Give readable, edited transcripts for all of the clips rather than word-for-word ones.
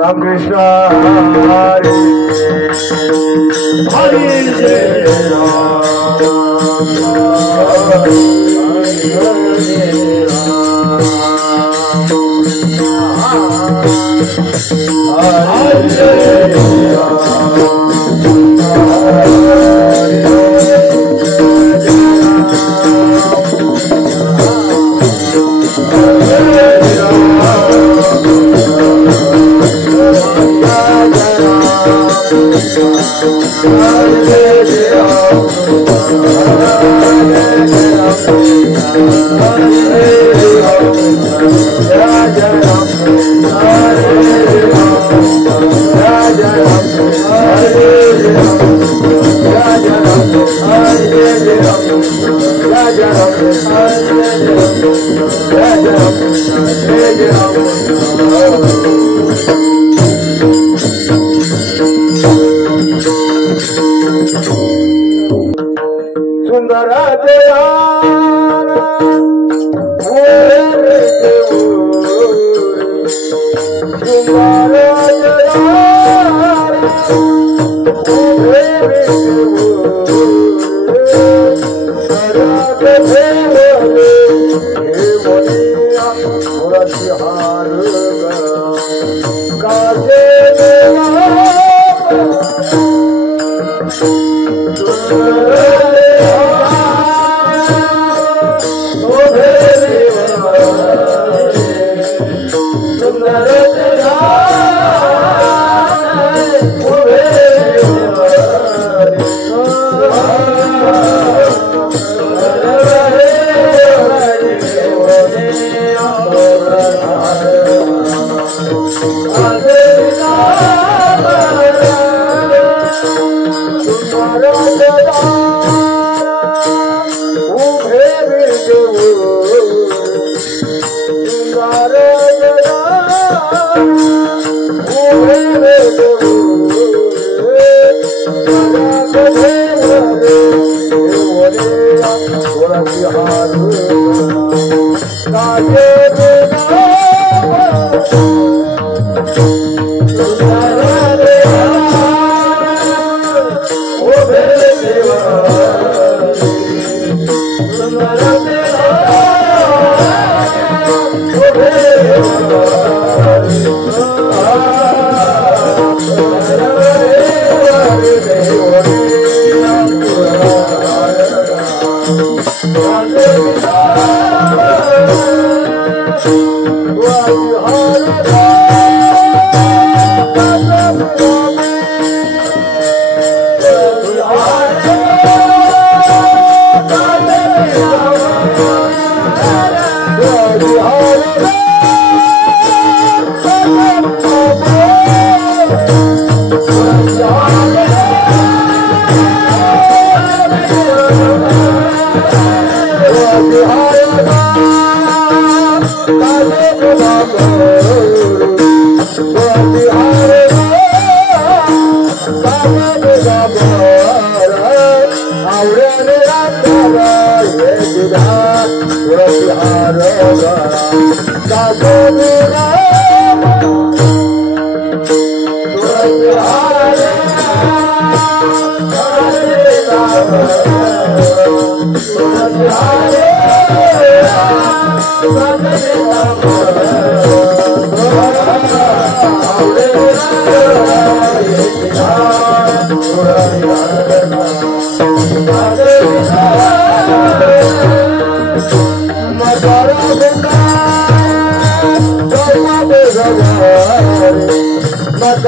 रामकृष्ण हरे हरे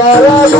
जय Ram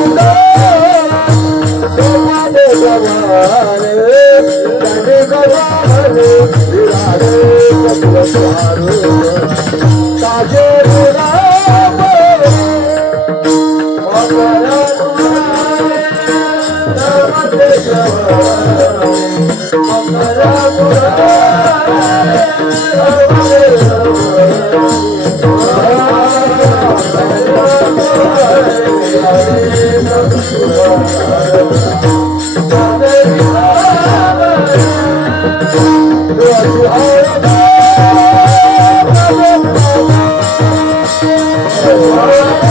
Hare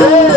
Hare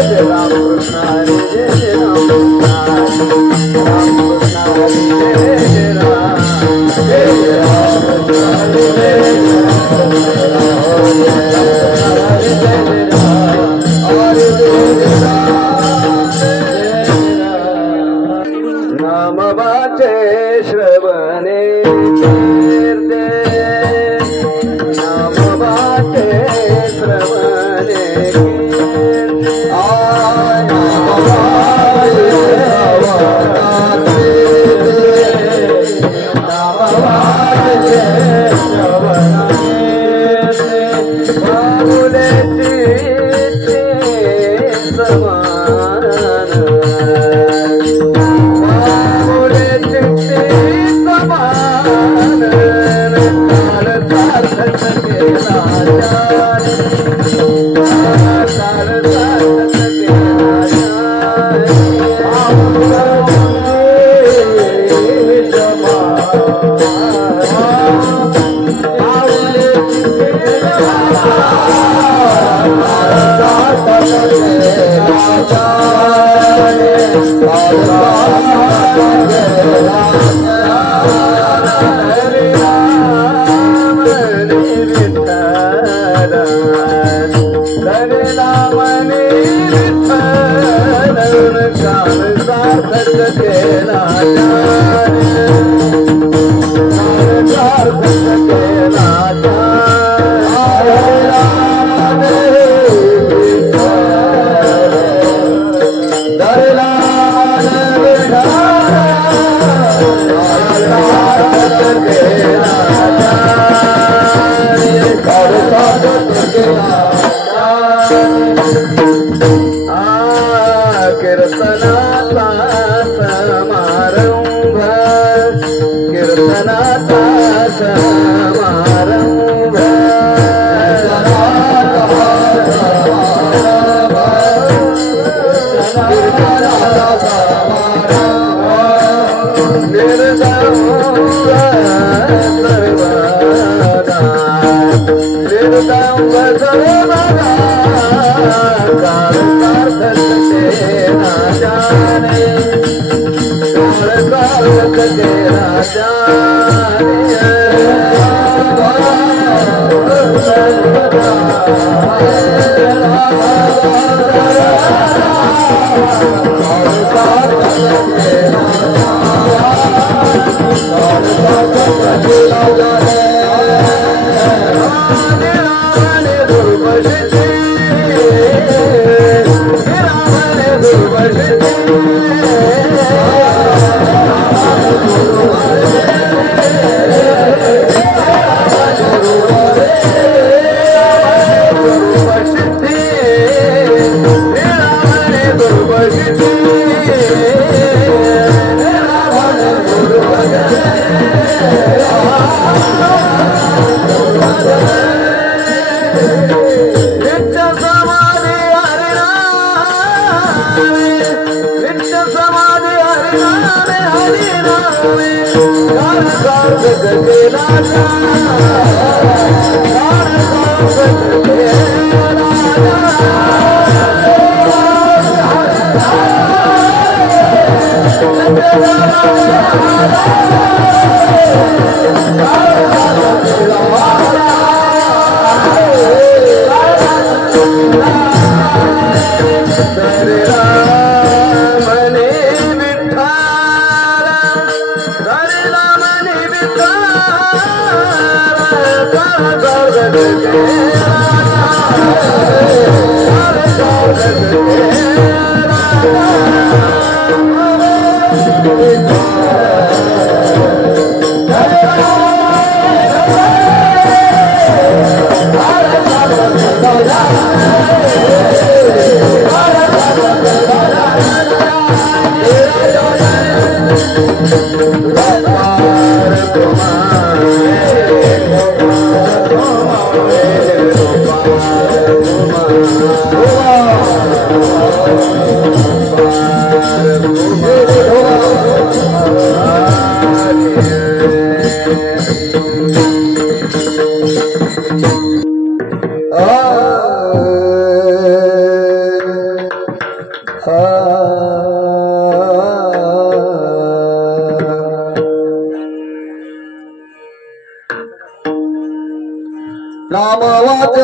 Namo Bhagavate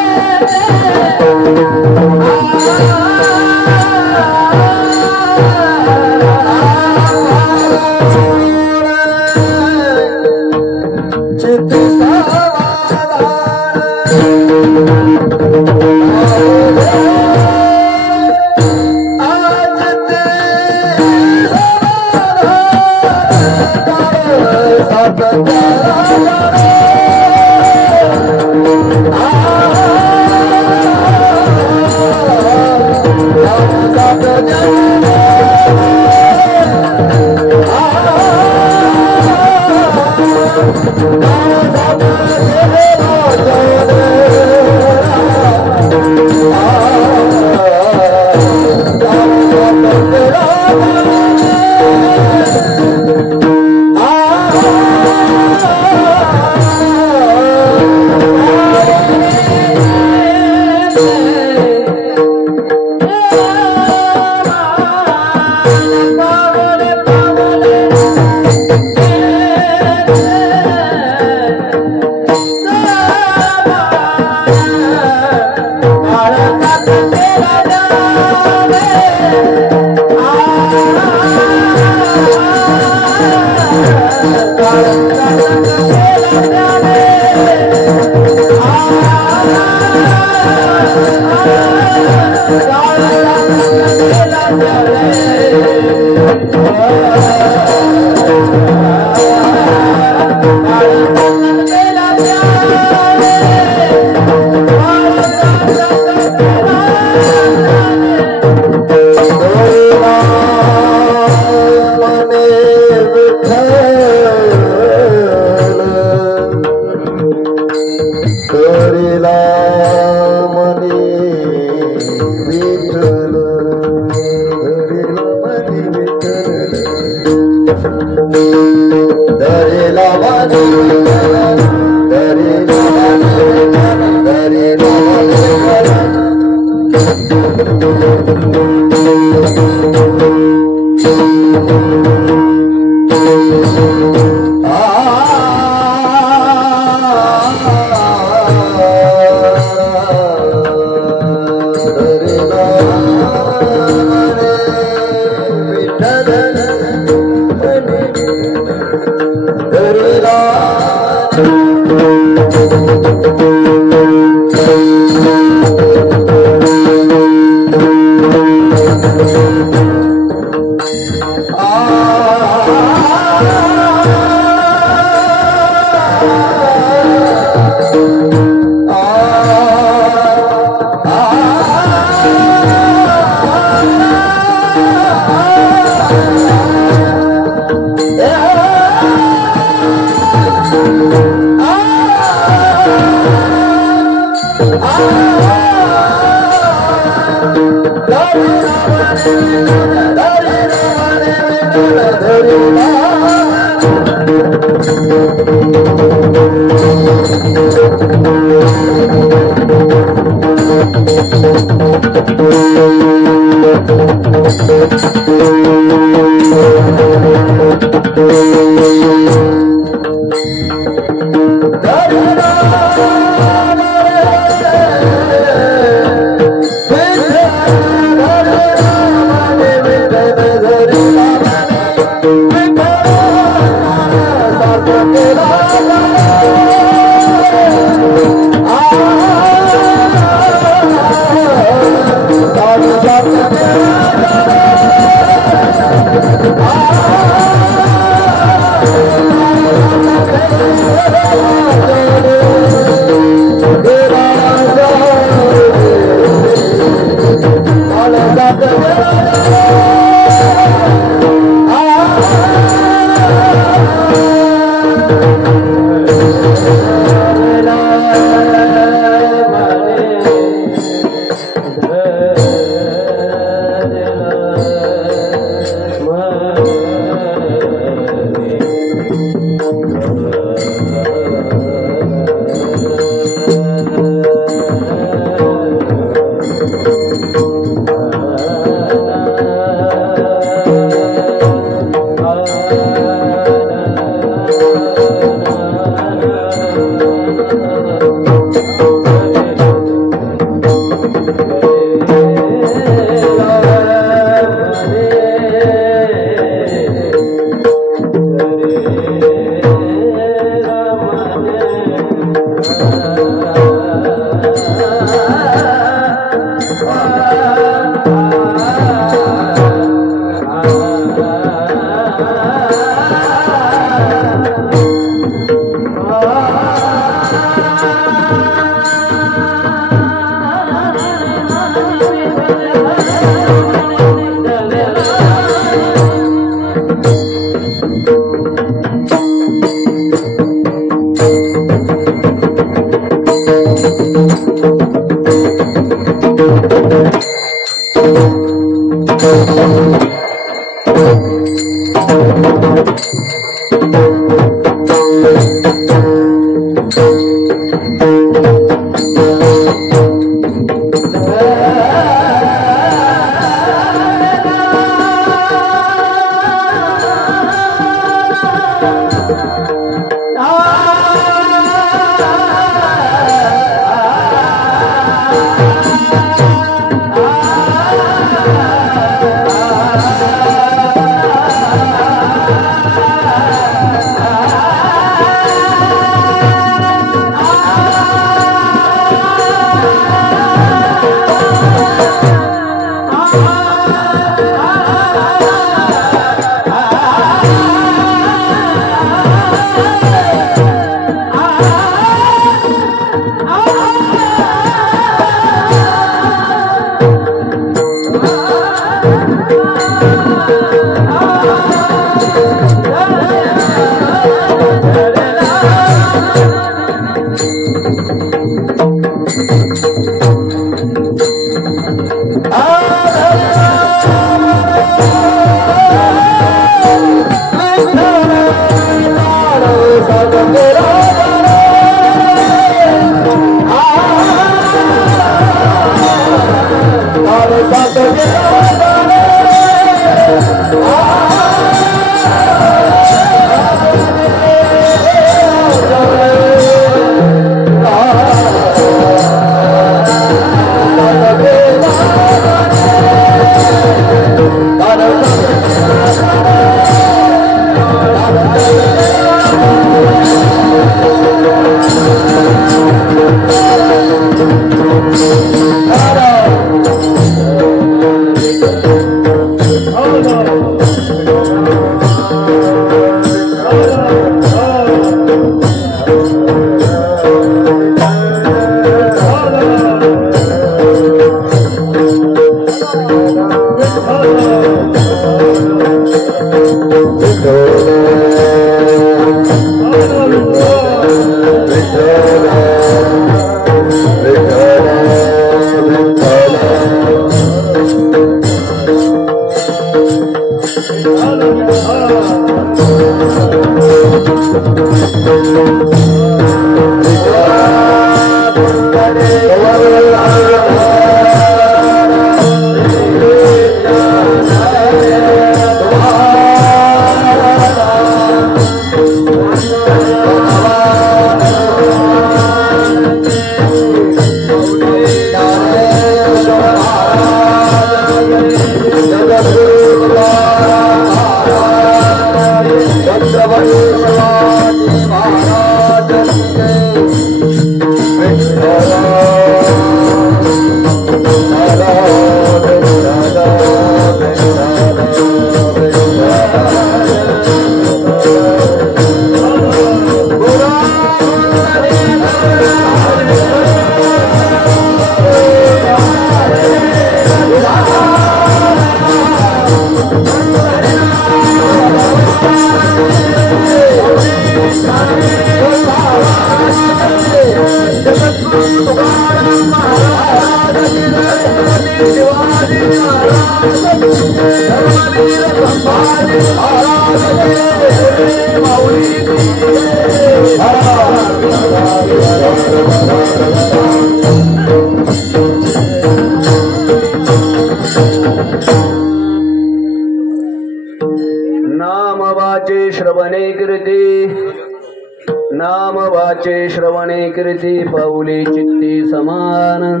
नाम वाचे श्रवणे कीर्ती पाऊले चित्ती समान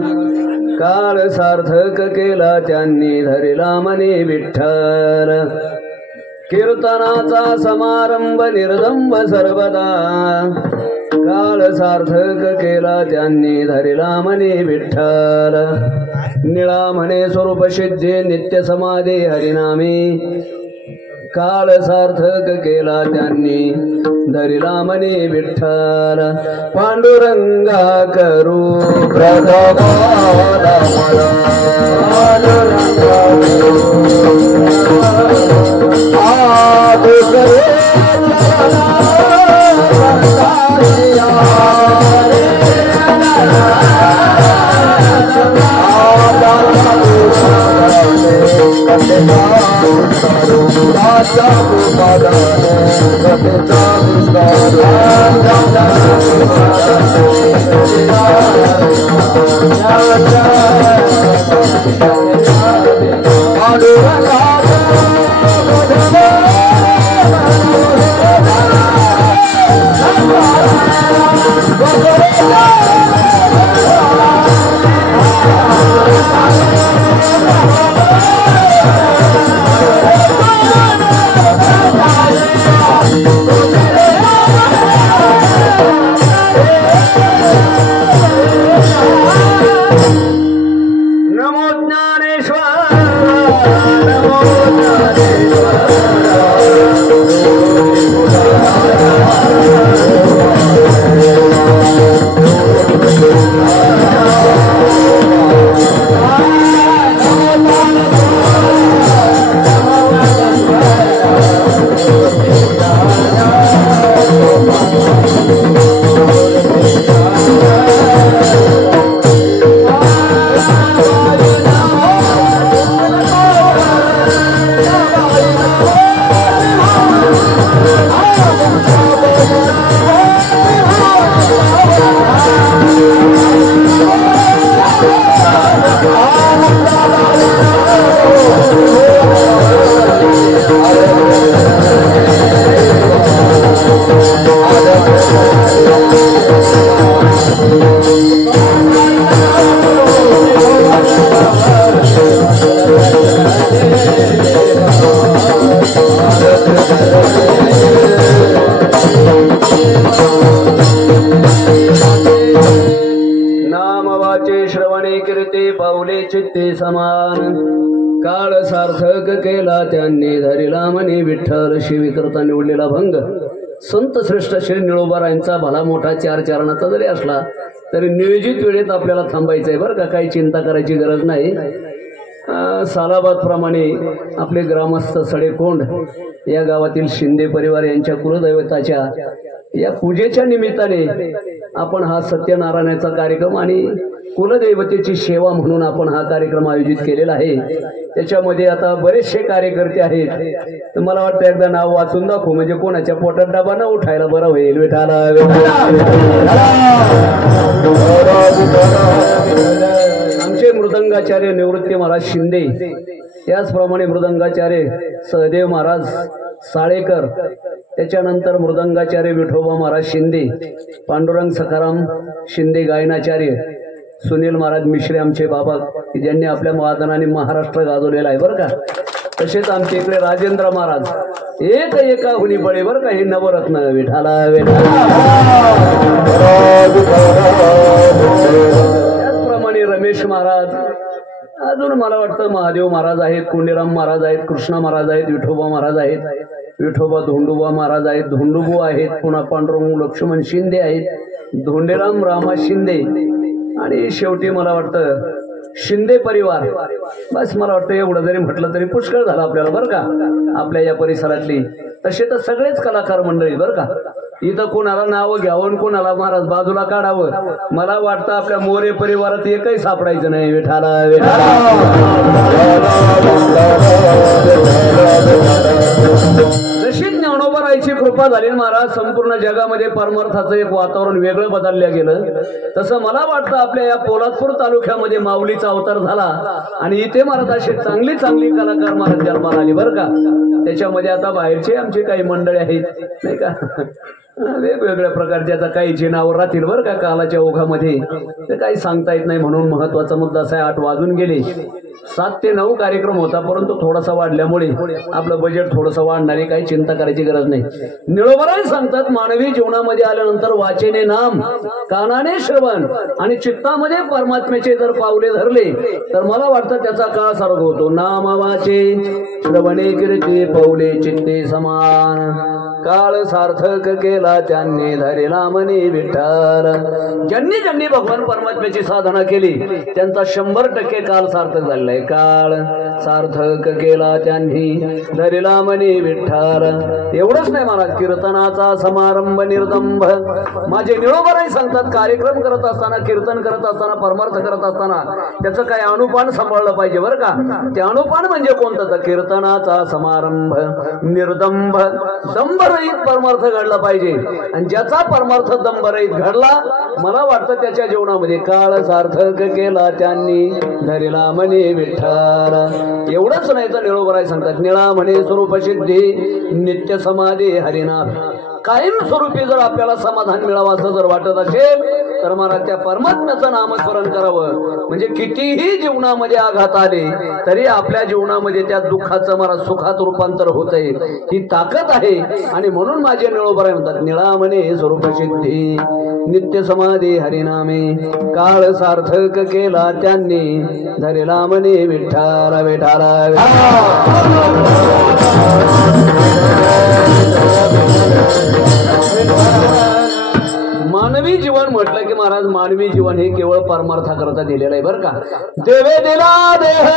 काळ सार्थक केला त्यांनी धरिला मने विठ्ठल कीर्तनाचा समारंभ निर्दंब सर्वदा काळ सार्थक केला त्यांनी धरिला मने विठ्ठल निळा म्हणे स्वरूप सिद्धी नित्य समाधी हरिनामी काळ सार्थक केला त्यांनी धरिला मने विठ्ठल पांडुरंगा करू प्रथमाला मला चित्ते समान काळ सार्थक केला त्यांनी धरिला मने विठ्ठल शिविकरता निवडलेला भंग संत श्रेष्ठ श्री निळोबारायांचा भला मोठा चार चरणाचा जरी असला तरी नियोजित वेळेत आपल्याला थांबायचं आहे बरं का, काही चिंता करायची गरज नाही. सालाबाद प्रमाणे आपले ग्रामस्थ सडेकोंड या गावातील शिंदे परिवार यांच्या कुलदैवताच्या या पूजेच्या निमित्ताने आपण हा सत्यनारायणाचा कार्यक्रम आणि कुलदैवतेची सेवा म्हणून आपण हा कार्यक्रम आयोजित केलेला आहे. त्याच्यामध्ये आता बरेचसे कार्यकर्ते आहेत, तर मला वाटतं एकदा नाव वाचून दाखवू म्हणजे कोणाच्या पोटात डबा न उठायला बरं होईल. विठाला आमचे मृदंगाचार्य निवृत्ती महाराज शिंदे, त्याचप्रमाणे मृदंगाचार्य सहदेव महाराज साळेकर, त्याच्यानंतर मृदंगाचार्य विठोबा महाराज शिंदे, पांडुरंग सखाराम शिंदे गायनाचार्य, सुनील महाराज मिश्रे आमचे बाबा ज्यांनी आपल्या वादनाने महाराष्ट्र गाजवलेला आहे बरं का. तसेच आमच्या इकडे राजेंद्र महाराज एक एका हुनी बळे बरं का, हे नवरत्न विठाला त्याचप्रमाणे रमेश महाराज, अजून मला वाटतं महादेव महाराज आहेत, कोंडीराम महाराज आहेत, कृष्णा महाराज आहेत, विठोबा महाराज आहेत, विठोबा धोंडोबा महाराज आहेत, धोंडोबू आहेत, पुन्हा पांडुरंग लक्ष्मण शिंदे आहेत, धोंडेराम रामा शिंदे आणि शेवटी मला वाटतं शिंदे परिवार. बस मला वाटतं एवढं जरी म्हटलं तरी पुष्कळ झालं आपल्याला बरं का आपल्या या परिसरातली. तसे तर सगळेच कलाकार मंडळी बरं का, इथं कोणाला नाव घ्यावं कोणाला महाराज बाजूला काढावं मला वाटतं आपल्या मोरे परिवारात एकही सापडायचं नाही विठाला जशी ज्ञानोबरायची कृपा झाली महाराज संपूर्ण जगामध्ये परमार्थाचं एक वातावरण वेगळं बदललं गेलं तसं मला वाटतं आपल्या या पोलादपूर तालुक्यामध्ये माऊलीचा अवतार झाला आणि इथे महाराज अशी चांगली चांगली कलाकार महाराज जन्माला आली बरं का त्याच्यामध्ये आता बाहेरचे आमचे काही मंडळी आहेत नाही का वेगवेगळ्या प्रकारचे आता काहीची नावं राहतील बरं का कालाच्या ओघामध्ये ते काही सांगता येत नाही म्हणून महत्वाचा मुद्दा असा आहे 8 वाजून गेले 7 ते 9 कार्यक्रम होता परंतु थोडासा वाढल्यामुळे आपलं बजेट थोडंसं वाढणारे काही चिंता करायची गरज नाही निळोबराय सांगतात मानवी जीवनामध्ये आल्यानंतर वाचेने नाम कानाने श्रवण आणि चित्तामध्ये परमात्म्याचे जर पावले धरले तर मला वाटतं त्याचा काळ सर्ग होतो नाम वाचे श्रवणे कीर्ती पावले चित्ते समान काळ सार्थक केला त्यांनी धरिला मनी विठ्ठल ज्यांनी ज्यांनी भगवान परमात्म्याची साधना केली त्यांचा 100% काल सार्थक झालेला आहे काळ सार्थक केला त्यांनी धरिला मनी विठ्ठल एवढंच नाही महाराज कीर्तनाचा समारंभ निर्दंभ माझे निळोबराय सांगतात कार्यक्रम करत असताना कीर्तन करत असताना परमार्थ करत असताना त्याचं काही अनुपान सांभाळलं पाहिजे बरं का ते अनुपान म्हणजे कोणतं तर कीर्तनाचा समारंभ निर्दंभ दंभरहित परमार्थ घडला पाहिजे आणि ज्याचा परमार्थ दंभरहित घडला मला वाटतं त्याच्या जीवनामध्ये काळ सार्थक केला त्यांनी धरिला म्हणे विठ्ठल एवढंच नाही तर निळोबराय सांगतात निळा म्हणे स्वरूप सिद्धी नित्य समाधी हरिनाम कायम स्वरूपी जर आपल्याला समाधान मिळावं असं जर वाटत असेल तर महाराज त्या परमात्म्याचं नामस्मरण करावं म्हणजे कितीही जीवनामध्ये आघात आले तरी आपल्या जीवनामध्ये त्या दुःखाचं महाराज सुखात रूपांतर होतंय ही ताकद आहे आणि म्हणून माझे निळोबराय म्हणतात निळा म्हणे स्वरूप सिद्धी नित्य समाधी हरिनामे काळ सार्थक केला त्यांनी धरिला म्हणे विठ्ठल विठ्ठल मानवी जीवन म्हटलं की महाराज मानवी जीवन हे केवळ परमार्था करता दिलेलं आहे बरं का देवे दिला देह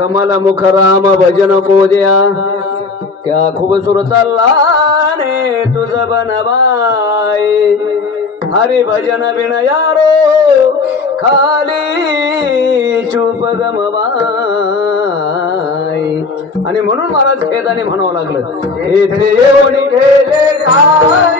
कमल मुख राम भजन को दिया क्या खूबसूरत अल्लाह ने तुझ बनवाए हरि भजन बिन यारो खाली चूप गमवाय आणि म्हणून महाराज खेदाने म्हणावं लागलं इथे येऊन खेदे काय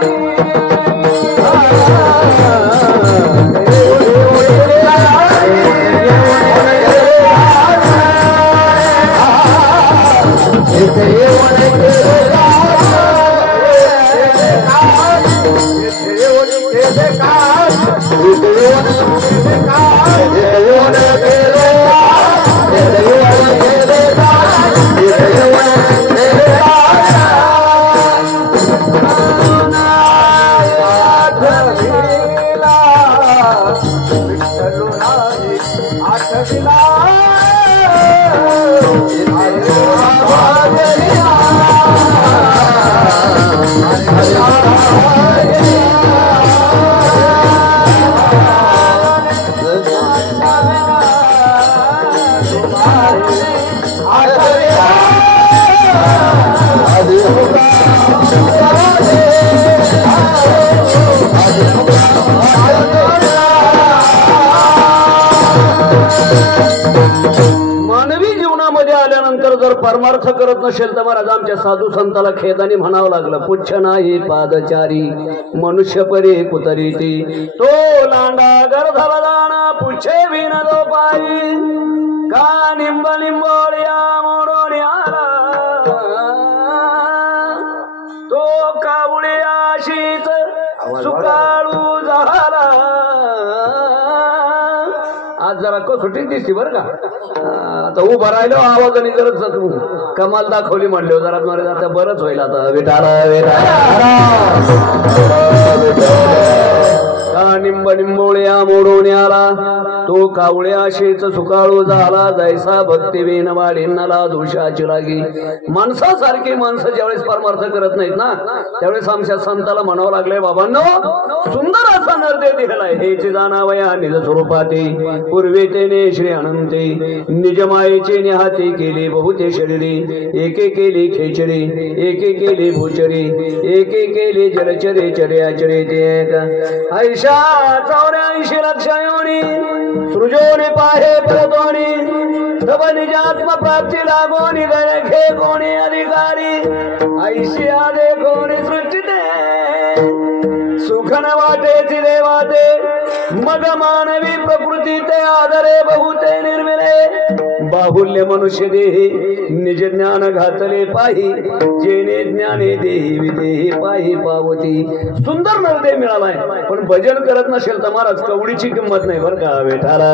परमार्थ करत नसेल तर महाराज आमच्या साधू संताला खेदाने म्हणावं लागलं, पुच्छ नाही पादचारी मनुष्य परी कुतरीती, तो लांडा गर्धला दाणा पुच्छे विन दो पायी, का निंब निंबोळ्या मोडून आला, तो कावळ्या शीत सुकाळू झाला. आज जरा कसोटी दिसती बरं का. आता उभं राहिलो आवाजाने जरा कमाल दाखवली म्हणले जरा मारे आता बरंच होईल. आता निंब निंबोळ्या मोडून आला, तो कावळ्या शेच सुकाळू झाला, जैसा भक्ती वेन वाढींनाला दोषाची लागी. माणसासारखी माणसं ज्यावेळेस परमार्थ करत नाहीत ना त्यावेळेस आमच्या संताला म्हणावं लागलंय, बाबांनो सुंदर असा नरदेव दिलेलाय, हेच जाणावया निज स्वरूपाते, पूर्वे तेने श्री अनंते, निज मायेचे निहाते केले बहुते शरीरे, एके केले खेचरे, एके केले भूचरे, एके केले जलचरे चर्याचरे, ते ऐशा 84 लक्ष योनी सृजोनी पाहे प्रतोनी, तब निजात्म प्राप्ती लागोनी घे कोणी अधिकारी, ऐशी आले कोणी सृष्टीते सुखन वाटे तिरे वाटे, मग मानवी प्रकृती ते आदरे बहुते निर्मिले, बाहुल्य मनुष्य देही निज ज्ञान घातले पाही, जेने ज्ञाने देही विदेही पाही पावती. सुंदर नरदेव मिळालाय, पण भजन करत नसेल तर महाराज कवडीची किंमत नाही बरं का. विठाला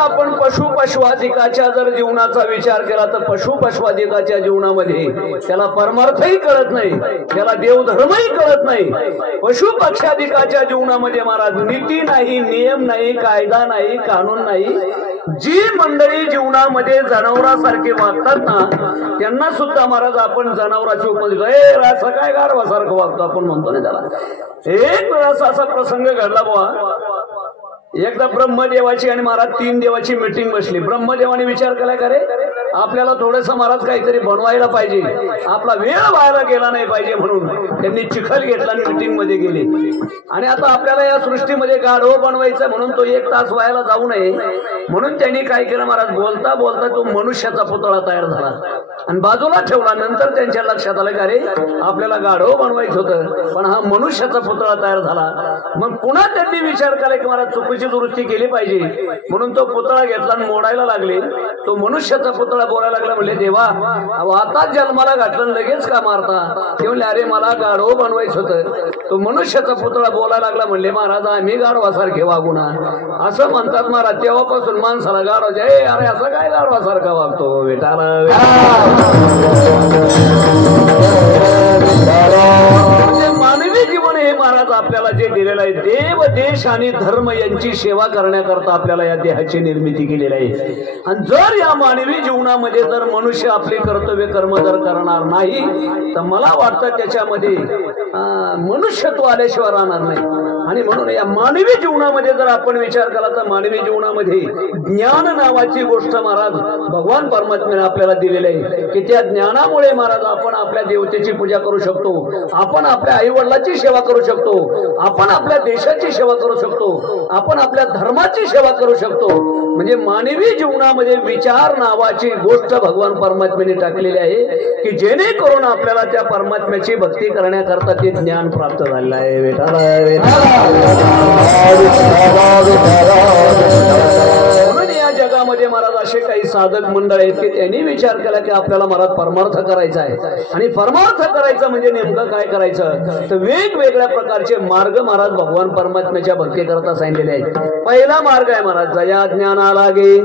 आपण पशु पशुआधिकाच्या जर जीवनाचा विचार केला तर पशु पशुआधिकाच्या जीवनामध्ये त्याला परमार्थही कळत नाही, त्याला देवधर्मही कळत नाही. पशु पक्षाधिकाच्या जीवनामध्ये महाराज नीती नाही, नियम नाही, कायदा नाही, कानून नाही. जी मंडळी जीवनामध्ये जनावरासारखे वागतात ना त्यांना सुद्धा महाराज आपण जनावराची उपमा देतो. असं काय गाढवासारखं वागतो आपण म्हणतो ना त्याला. एक वेळा असा प्रसंग घडला बुवा. एकदा ब्रह्मदेवाची आणि महाराज 3 देवाची मीटिंग बसली. ब्रह्मदेवाने विचार केला का रे आपल्याला थोडस महाराज काहीतरी बनवायला पाहिजे, आपला वेळ व्हायला गेला नाही पाहिजे, म्हणून त्यांनी चिखल घेतला आणि मीटिंग मध्ये गेले. आणि आता आपल्याला या सृष्टीमध्ये गाढव बनवायचं म्हणून तो 1 तास व्हायला जाऊ नये म्हणून त्यांनी काय केलं महाराज, बोलता बोलता तो मनुष्याचा पुतळा तयार झाला आणि बाजूला ठेवला. नंतर त्यांच्या लक्षात आलं का रे आपल्याला गाढव बनवायचं होतं पण हा मनुष्याचा पुतळा तयार झाला. मग पुन्हा त्यांनी विचार केला की महाराज चुकीची दुरुस्ती केली पाहिजे म्हणून तो पुतळा घेतला आणि मोडायला लागले. तो मनुष्याचा पुतळा बोलायला लागला, म्हणले देवा आता जन्माला घातलं लगेच का मारता. ते म्हणले अरे मला गाढव बनवायचं होतं. तो मनुष्याचा पुतळा बोलायला लागला, म्हणले महाराज आम्ही गाढवासारखे वागू ना. असं म्हणतात महाराज. तेव्हापासून माणसाला गाढवाचे अरे असं काय गाढवासारखा वागतो बेटाला. मानवी जीवन हे महाराज आपल्याला जे दिलेलं आहे, देव देश आणि धर्म यांची सेवा करण्याकरता आपल्याला या देहाची निर्मिती केलेली आहे. आणि जर या मानवी जीवनामध्ये जर मनुष्य आपले कर्तव्य कर्म जर करणार नाही तर मला वाटतं त्याच्यामध्ये मनुष्यत्व आल्याशिवाय राहणार नाही. आणि म्हणून या मानवी जीवनामध्ये जर आपण विचार केला तर मानवी जीवनामध्ये ज्ञान नावाची गोष्ट महाराज भगवान परमात्म्याने आपल्याला दिलेली आहे की त्या ज्ञानामुळे महाराज आपण आपल्या देवतेची पूजा करू शकतो, आपण आपल्या आई वडिलांची सेवा करू शकतो, आपण आपल्या देशाची सेवा करू शकतो, आपण आपल्या धर्माची सेवा करू शकतो. म्हणजे मानवी जीवनामध्ये विचार नावाची गोष्ट भगवान परमात्म्याने टाकलेली आहे की जेणेकरून आपल्याला त्या परमात्म्याची भक्ती करण्याकरता ते ज्ञान प्राप्त झालेलं आहे. म्हणून या जगामध्ये महाराज असे काही साधक मंडळ आहेत की त्यांनी विचार केला की आपल्याला महाराज परमार्थ करायचा आहे. आणि परमार्थ करायचा म्हणजे नेमकं काय करायचं तर वेगवेगळ्या प्रकारचे मार्ग महाराज भगवान परमात्म्याच्या भक्ती करता सांगितलेले आहेत. पहिला मार्ग आहे महाराज जया ज्ञाना लागे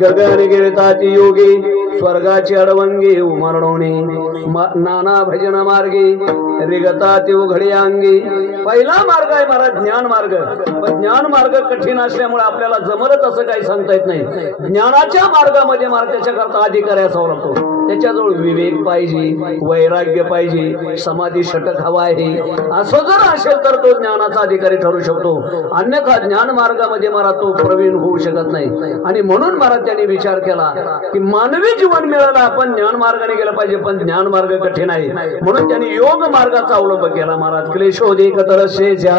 गगन गिळताती योगी स्वर्गाची अडवंगी उमरणोनी नाना भजन मार्गे रिगता ते उघडे अंगी. पहिला मार्ग आहे महाराज ज्ञान मार्ग. पण ज्ञान मार्ग कठीण असल्यामुळे आपल्याला जमलच असं काही सांगता येत नाही. ज्ञानाच्या मार्गामध्ये महाराज त्याच्याकरता अधिकारी असावा लागतो. त्याच्याजवळ विवेक पाहिजे, वैराग्य पाहिजे, समाधी षटक हवा आहे. असं जर असेल तर तो ज्ञानाचा अधिकारी ठरू शकतो. अन्यथा ज्ञान मार्गामध्ये महाराज तो प्रवीण होऊ शकत नाही. आणि म्हणून महाराज त्यांनी विचार केला की मानवी जीवन मिळालं आपण ज्ञान मार्गाने गेलं पाहिजे पण ज्ञान मार्ग कठीण आहे. म्हणून त्यांनी योग मार्गाचा अवलंब केला महाराज. क्लेशोधिक तरस्येच्या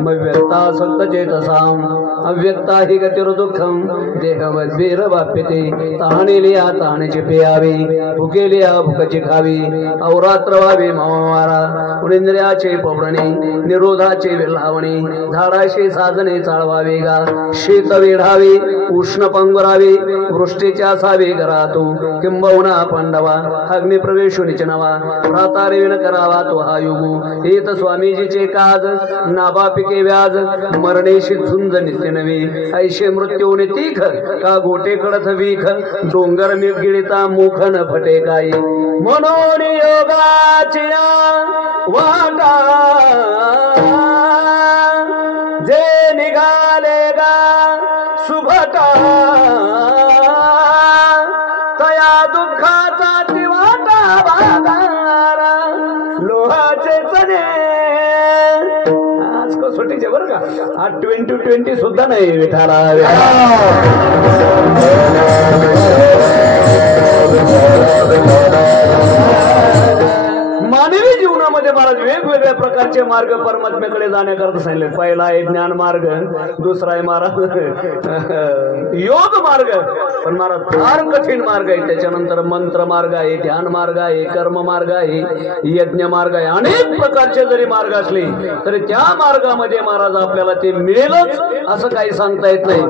व्यक्ता सक्त चेतसाम अव्यक्ता हि गतिर्दुःखम देहमद्भिरवाप्यते तहानेलिया तहानेची प्यावी भुकेलिया भुकची खावी अवरात्र व्हावी मारा पुणेंद्रियाचे पवडणे निरोधाचे विल्हावणे झाडाशी साधने चालवावे गा शीत वेढावे उष्ण पंगरावे वृष्टीच्या सावे घरातू किंबहुना पांडवा अग्नि प्रवेशुनिच नवा प्रातारेविन करावा तो हा युगू हेत स्वामीजीचे काज नाबा पिके व्याज मरणेशी झुंज नित्य नवे ऐशे मृत्यूने तीख का गोटे कडथ वीख डोंगर मी गिळिता मुख न फटे काय म्हणून योगाची वाटा जे निघाले गा सुभटा तया दुःखाचा तिवाटा बागारा लोहाचे चणे आज कसोटीचे बरं का आज 2020 सुद्धा नाही विठाला मानवी जीवनामध्ये महाराज वेगवेगळ्या प्रकारचे मार्ग परमात्म्याकडे जाण्याकरता सांगितले. पहिला आहे ज्ञान मार्ग, दुसरा आहे महाराज योग मार्ग, पण महाराज फार कठीण मार्ग आहे. त्याच्यानंतर मंत्र मार्ग आहे, ध्यान मार्ग आहे, कर्म मार्ग आहे, यज्ञ मार्ग आहे. अनेक प्रकारचे जरी मार्ग असले तरी त्या मार्गामध्ये महाराज आपल्याला ते मिळेलच असं काही सांगता येत नाही.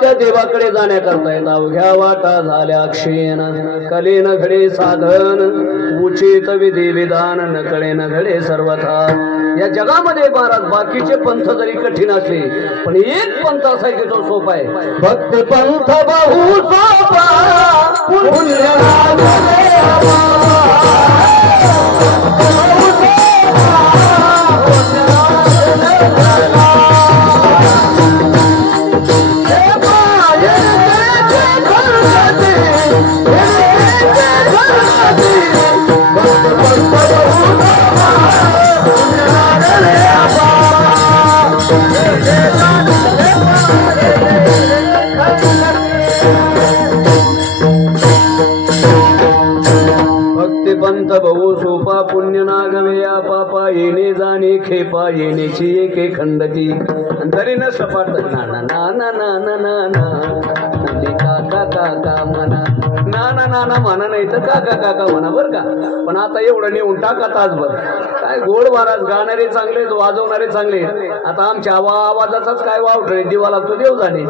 त्या देवाकडे जाण्याकरता येत. अवघ्या वाटा झाल्या क्षीण कलेन घडे साधन उचित विधी विधान न कळे न घडे सर्वथा. या जगामध्ये महाराज बाकीचे पंथ जरी कठीण असले पण एक पंथ असा की तो सोपा आहे. भक्ती पंथ बहु सोपा बहु सोपा पुण्य नागवेया पापा येणे जाणे खेपा येणेची एके खंडती तरी न सपाट ना ना ना ना ना ना ना ना काका काका म्हणा ना ना ना ना म्हणा नाही तर काका काका म्हणा बर का. पण आता एवढं नेऊन टाका तासभर काय गोड महाराज गाणारे चांगले वाजवणारे चांगले. आता आमच्या आवाजाचाच काय वावठळे दिवा लागतो देव जाणे.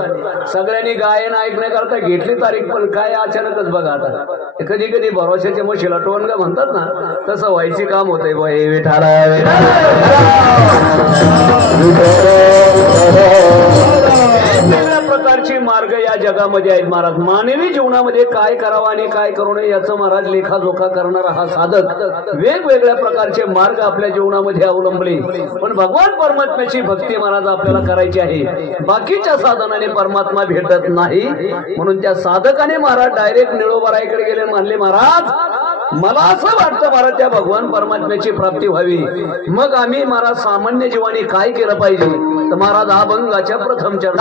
सगळ्यांनी गायन ऐकण्याकरता घेतली तारीख पण काय अचानकच बघा. आता कधी कधी भरोशाच्या म्हशीला टोनगा म्हणतात ना तसं व्हायचे काम होतंय बा हे विठाला. वेगवेगळ्या प्रकारचे मार्ग या जगामध्ये आहेत महाराज. मानवी जीवनामध्ये काय करावं आणि काय करू नये याचं महाराज लेखाजोखा करणारा हा साधक वेगवेगळ्या प्रकारचे मार्ग आपल्या जीवनामध्ये अवलंबले. पण भगवान परमात्म्याची भक्ती महाराज आपल्याला करायची आहे. बाकीच्या साधनाने परमात्मा भेटत नाही. म्हणून त्या साधकाने महाराज डायरेक्ट निळोबारायकडे गेले. म्हणले महाराज मला असं वाटतं महाराज त्या भगवान परमात्म्याची प्राप्ती व्हावी. मग आम्ही महाराज सामान्य जीवाने काय केलं पाहिजे तर महाराज अभंगाच्या प्रथम चरण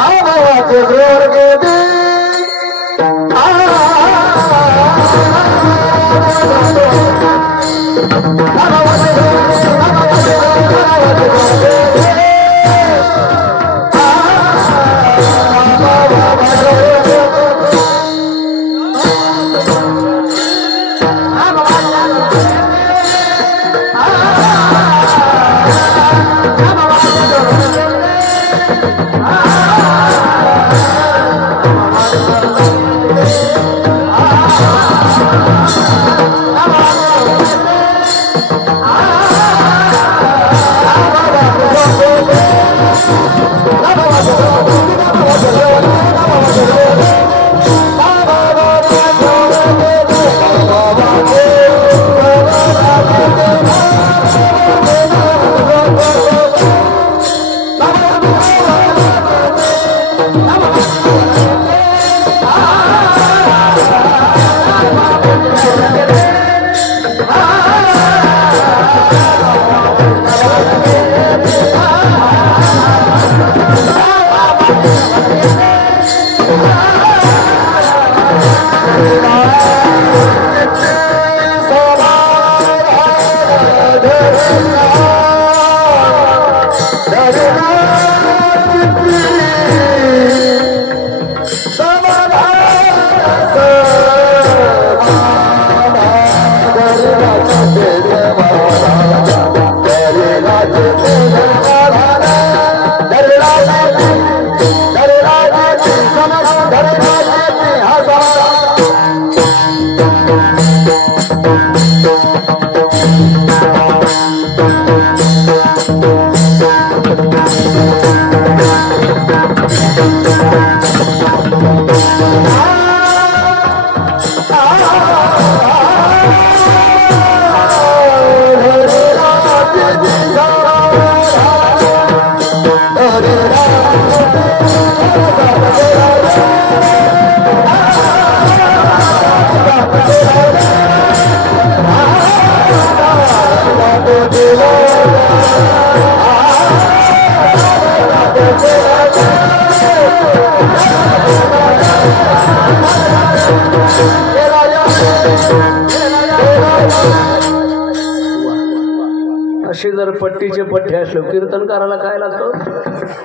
अशी जर पट्टीचे पठ्ठे असले कीर्तन करायला काय लागतं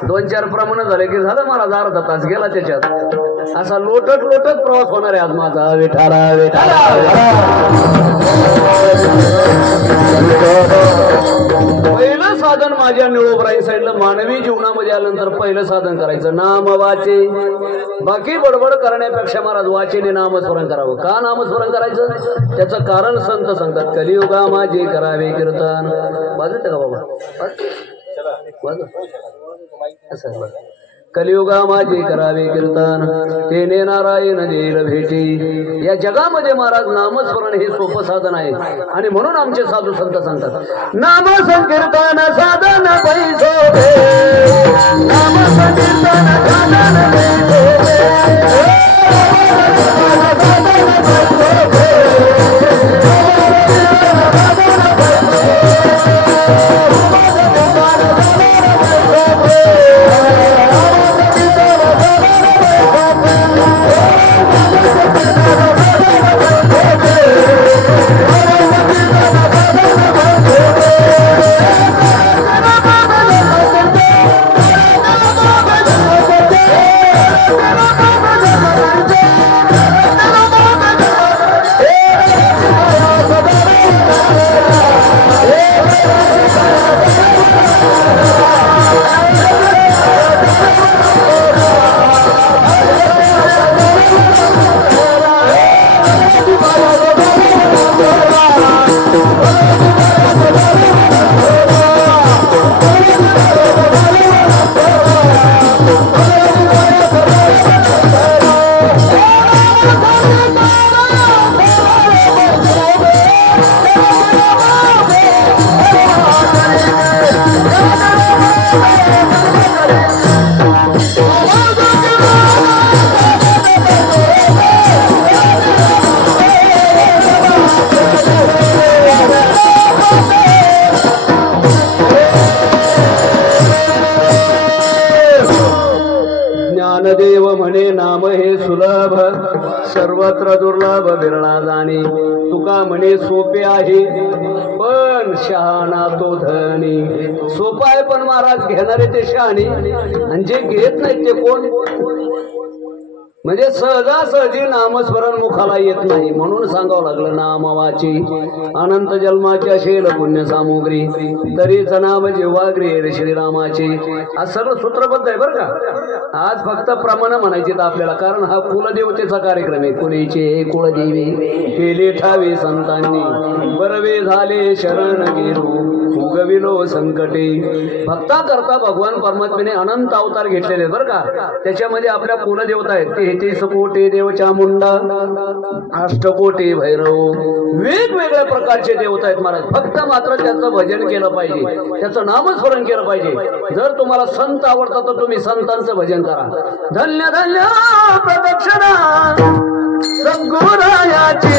2-4 प्रमाण झाले की झालं मला अर्धा तास गेला त्याच्यात असा लोटत लोटत प्रवास होणार आहे आज माझा विठाला विठाला पहिलं साधन माझ्या निळोबराई साईडला मानवी जीवनामध्ये आल्यानंतर पहिलं साधन करायचं नाम वाचे बाकी बडबड करण्यापेक्षा महाराज वाचेने नामस्मरण करावं का नामस्मरण करायचं त्याचं कारण संत सांगतात कलियुगा माझे करावे कीर्तन वाजत का बाबा असं कलियुगा माझे करावे कीर्तन तेने नारायण देईल भेटी या जगामध्ये महाराज नामस्मरण हे सोपं साधन आहे आणि म्हणून आमचे साधू संत सांगतात नाम संकीर्तन साधन पैसोबे नाम संकीर्तन साधन पैसोबे ज्ञानदेव म्हणे नाम हे सुलभ सर्वत्र दुर्लभ बिरळा जाणे तुका म्हणे सोपे आहे पण शहाणा तो धनी सोपा आहे पण महाराज घेणारे ते शहाणे आणि जे घेत नाहीत ते कोण म्हणजे सहजासहजी नामस्मरण मुखाला येत नाही म्हणून सांगावं लागलं नामवाची अनंत जन्माची असेल पुण्य सामुग्री तरीच नाम जिव्हाग्री श्रीरामाची आज सगळं सूत्रबद्ध आहे बरं का आज फक्त प्रमाण म्हणायचे आपल्याला कारण हा कुलदेवतेचा कार्यक्रम आहे कुलीचे कुलदेवी केले ठावे संतांनी बरवे झाले शरण गेलो उगविलो संकटे भक्ता करता भगवान परमात्म्याने अनंत अवतार घेतलेले बरं का त्याच्यामध्ये आपल्या कुलदेवता आहेत ते 33 कोटी देव चामुंडा 8 कोटी भैरव वेगवेगळ्या प्रकारचे देवता आहेत महाराज फक्त मात्र त्याचं भजन केलं पाहिजे त्याचं नामस्मरण केलं पाहिजे जर तुम्हाला संत आवडतात तर तुम्ही संतांचं भजन करा धन्य धन्य प्रदक्षिणा सद्गुरायाची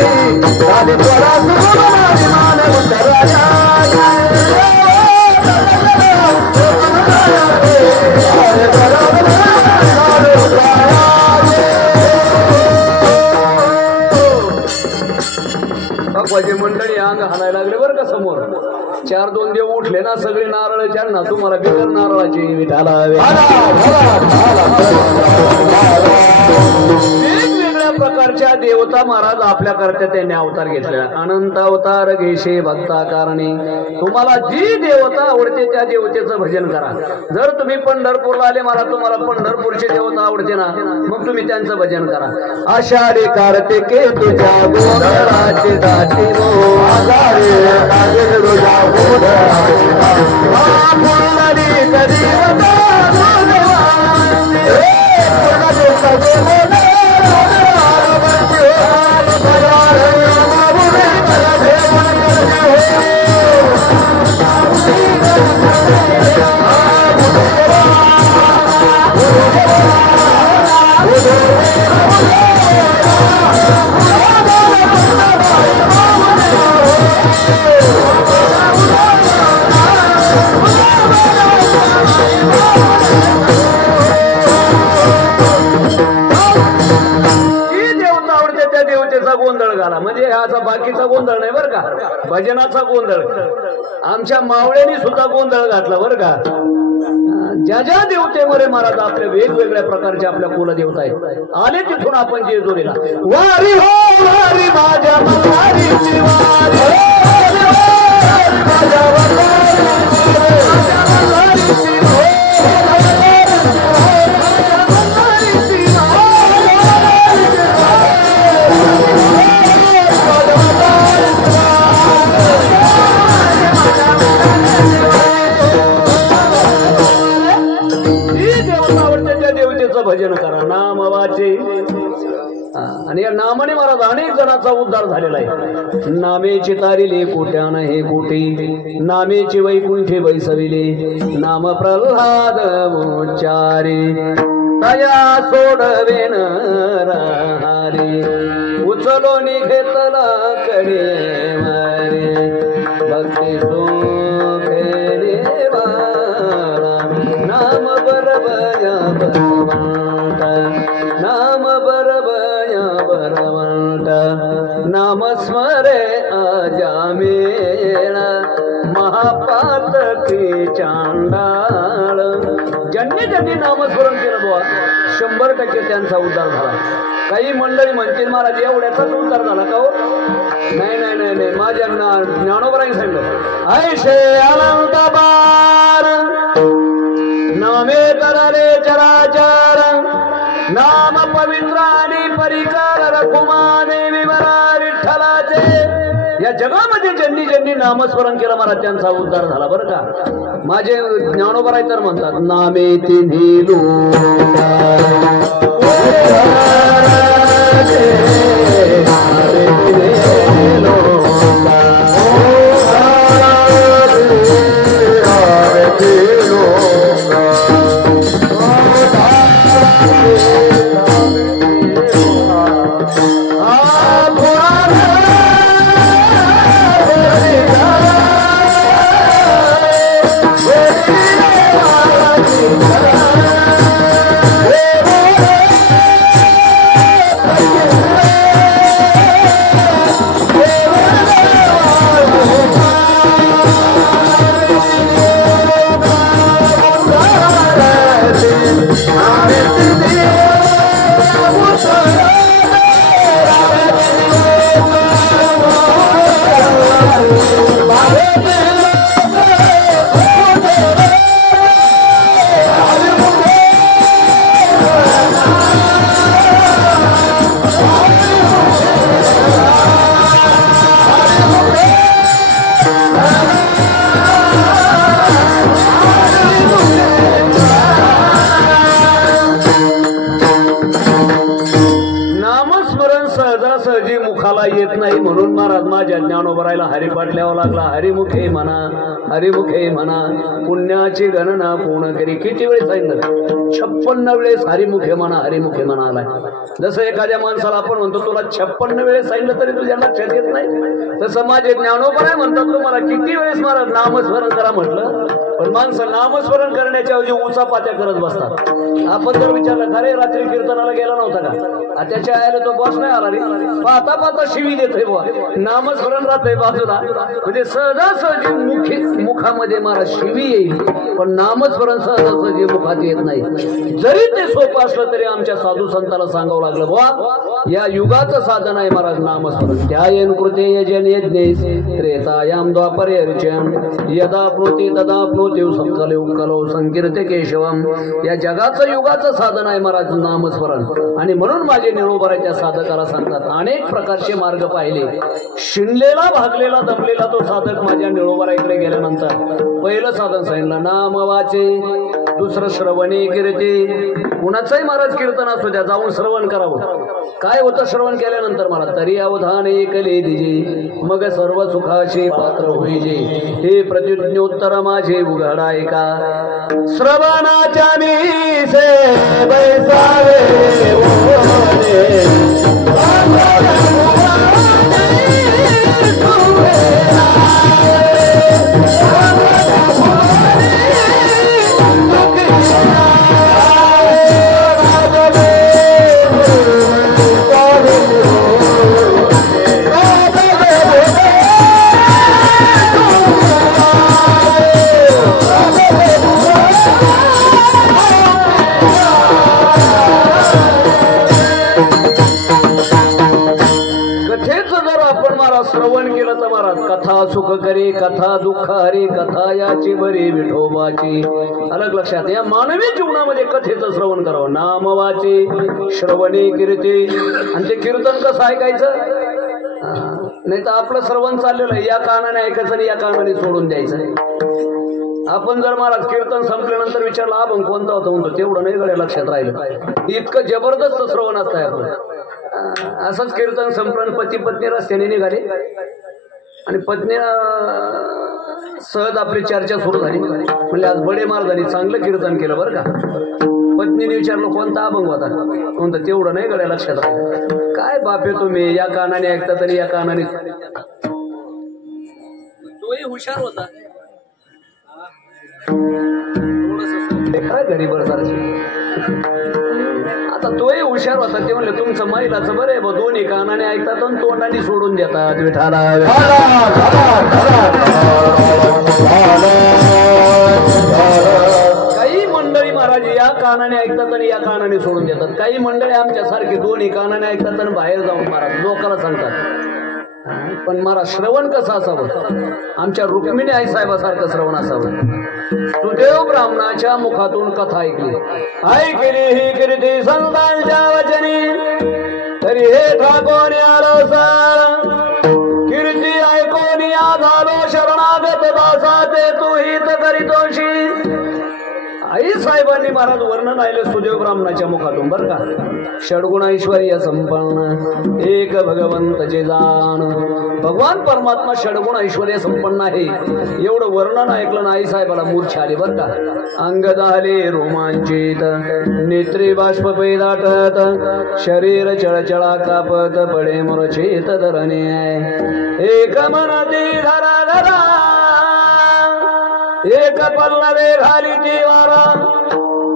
भगवाजी मंडळी अंग हालायला लागले बरं का समोर 4-2 देव उठले ना सगळे नारळ ना तुम्हाला बिगर नारळाची विठाला वेगवेगळ्या प्रकारच्या देवता महाराज आपल्या करता त्यांनी अवतार घेतलेला अनंत अवतार घेशे भक्ता कारणे तुम्हाला जी देवता आवडते त्या देवतेचं भजन करा जर तुम्ही पंढरपूरला आले मला तुम्हाला पंढरपूरची देवता आवडते ना मग तुम्ही त्यांचं भजन करा आषाढी कार्तिके तुझ्या गोंधळाची दाटी गोंधळ घाला म्हणजे ह्याचा बाकीचा गोंधळ नाही बरं का भजनाचा गोंधळ आमच्या मावळ्यांनी सुद्धा गोंधळ घातला बरं का ज्या ज्या देवतेमध्ये महाराज आपल्या वेगवेगळ्या प्रकारच्या आपल्या कुलदेवता आहेत आले तिथून आपण जे जोडीला वारी हो वारी माझ्या वारी भजन करा नामवाचे आणि या नामाने महाराज अनेक जणांचा उद्धार झालेला आहे नामेची तारिले कोट्यान हे कोटी नामेची वैकुंठे बैसविले नाम प्रल्हाद उच्चारे तया सोडवेन राहारे उचलो घेतला कडे मारे भक्ती सुखे देवारा नाम बरबया बरवंता नाम बरबया बरवंता नाम स्मरे अजामेळा महापातकी चांडाळ ज्यांनी नामस्मरण केलं बुवा 100% त्यांचा उद्धार झाला काही मंडळी म्हणतील महाराज एवढ्याचाच उद्धार झाला का हो नाही नाही नाही नाही माझ्या ज्ञानोबरांनी सांगितलं ऐशे अनंत बार नामे करले चराचर नाम पवित्र आणि परिकर रघुमाने विमरा विठ्ठलाचे या जगामध्ये ज्यांनी नामस्मरण केलं महाराज त्यांचा उद्धार झाला बरं का माझे ज्ञानोबराय तर म्हणतात नामे तिन्ही सहजासहजी मुखाला येत नाही म्हणून महाराज माझ्या ज्ञानोबरायला हरिपाठ लिहावा लागला. हरिमुखे म्हणा, हरिमुखे म्हणा, पुण्याची गणना पूर्ण करी. किती वेळेस सांगितलं? 56 वेळेस हरिमुखे म्हणा, हरिमुखे म्हणा आलाय. जसं एखाद्या माणसाला आपण म्हणतो तुला 56 वेळेस सांगितलं तरी तुझ्या लक्षात येत नाही, तसं माझे ज्ञानोबराय म्हणतात तुम्हाला किती वेळेस महाराज नामस्मरण करा म्हटलं. पण माणसं नामस्मरण करण्याच्या ऐवजी उचापात्या करत बसतात. आपण जर विचारलं खरे रात्री कीर्तनाला गेला नव्हता का, त्याच्या आयला तो बॉस नाही आला रे, पाहता पाहता शिवी देतोय बुवा, नामस्मरण राहतंय बाजूला. म्हणजे सहजासहजी मुखामध्ये मला शिवी येईल, पण नामस्मरण सहजासहजी मुखात येत नाही. जरी ते सोपं असलं तरी आमच्या साधू संतांना सांगावं लागलं बुवा या युगाचं साधन आहे महाराज नामस्मरण. त्यायन कृते यजन यज्ञेस त्रेतायाम द्वापरे अर्चन यदा प्रोती तदा प्रोतीव संकलो कलो संकीर्ते केशवम. या जगाचं युगाचं साधन आहे महाराज नामस्मरण. आणि म्हणून माझे निरोबराच्या साधकाला सांगतात अनेक प्रकारचे मार्ग पाहिले. शिणलेला भागलेला दमलेला तो साधक माझ्या निरोबराकडे गेल्यानंतर पहिलं साधन सांगितलं नाम वाचे, दुसरं श्रवणे कीर्ती. कुणाचंही महाराज कीर्तन असू द्या जाऊन श्रवण करावं. काय होतं श्रवण केल्यानंतर मला तरी अवधान एकले दिजे मग सर्व सुखाचे पात्र होईजे. हे प्रतिज्ञोत्तर माझे उघडाय का श्रवणाच्या मीसे बैसावे श्रवण केलं तर महाराज कथा सुख करे, कथा दुःख हरे, कथा याची बरी विठोबाची. अलग लक्षात या मानवी जीवनामध्ये कथेचं श्रवण करावं. नाम वाचे, श्रवणे कीर्ती. आणि ते कीर्तन कसं ऐकायचं? नाही तर आपलं श्रवण चाललेलं आहे, या कानाने ऐकायचं आणि या कानाने सोडून द्यायचं. आपण जर महाराज कीर्तन संपल्यानंतर विचारलं अभंग कोणता होता म्हणतो तेवढं नाही गड्या लक्षात राहिलं. इतकं जबरदस्त श्रवण असतंय आपलं. असंच कीर्तन संपलं पती पत्नी रस्त्याने निघाले आणि पत्नीला सहज आपली चर्चा सुरू झाली. म्हणजे आज बडे महाराजांनी चांगलं कीर्तन केलं बरं का. पत्नीने विचारलं कोणता अभंग होता म्हणतो तेवढं नाही गड्या लक्षात राहिलं. काय बापे तुम्ही या कानाने ऐकतात आणि या कानाने. तोही हुशार होता काय गरीब आता तोही हुशार होता. ते म्हणले तुमचं महिलाचं बरं आहे, दोन्ही कानाने ऐकतात आणि तोंडाने सोडून देतात. विठाला काही मंडळी महाराज या कानाने ऐकतात आणि या कानाने सोडून देतात. काही मंडळी आमच्यासारखी दोन्ही कानाने ऐकतात आणि बाहेर जाऊन महाराज लोकांना सांगतात. पण महाराज श्रवण कसं असावं? आमच्या रुक्मिणी आई साहेबासारखं श्रवण असावं. सुदेव ब्राह्मणाच्या मुखातून कथा ऐकली, ऐकली ही कीर्ती संतांच्या वचनी, तरी हे ठाकोर कीर्ती ऐकून या झालो शरणागत दासाचे तू हित करीतोशी. आई साहेबांनी महाराज वर्णन आले सुदेव ब्राह्मणाच्या मुखातून बरं का. षडगुण ऐश्वर्य संपन्न एक भगवंतचे जाण. भगवान परमात्मा षडगुण ऐश्वर्य संपन्न आहे एवढं वर्णन ऐकलं ना आई साहेबाला मूर्छा आली बरं का. अंग झाले रोमांचित, नेत्री बाष्प पैदाटत, शरीर चळचळा कापत, पडे मूर्छित धरणे. एक मनती धरा धरा, एक पल्लवे घाली ती वारा,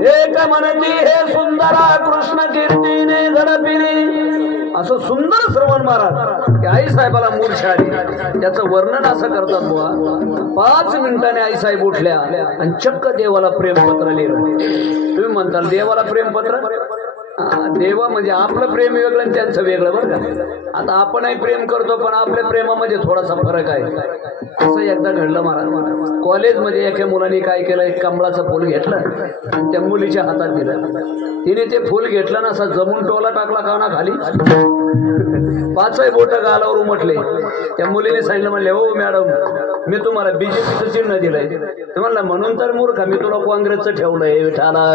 एक मनती हे सुंदरा कृष्ण कीर्तीने झडपिली. असं सुंदर श्रवण महाराज की आई साहेबाला मूर्छा आली. त्याचं वर्णन असं करतात बुवा, 5 मिनिटांनी आई साहेब उठल्या आणि चक्क देवाला प्रेमपत्र लिहिलं. तुम्ही म्हणताल देवाला प्रेमपत्र? देवा म्हणजे आपलं प्रेम वेगळं आणि त्यांचं वेगळं बरं का. आता आपणही प्रेम करतो पण आपल्या प्रेमामध्ये थोडासा फरक आहे. असं एकदा घडलं महाराज. कॉलेजमध्ये एका मुलाने काय केलं, एक कमळाचं फूल घेतलं आणि त्या मुलीच्या हातात दिलं. तिने ते फूल घेतलं ना, असा जमून टोला टाकला काना खाली. 5 बोट गालावर उमटले. त्या मुलीने सांगितलं, म्हणले हो मॅडम मी तुम्हाला बीजेपीचं चिन्ह दिलंय. ते म्हणलं म्हणून तर मूर्खा, मी तुला काँग्रेसचं ठेवलंय. विठाला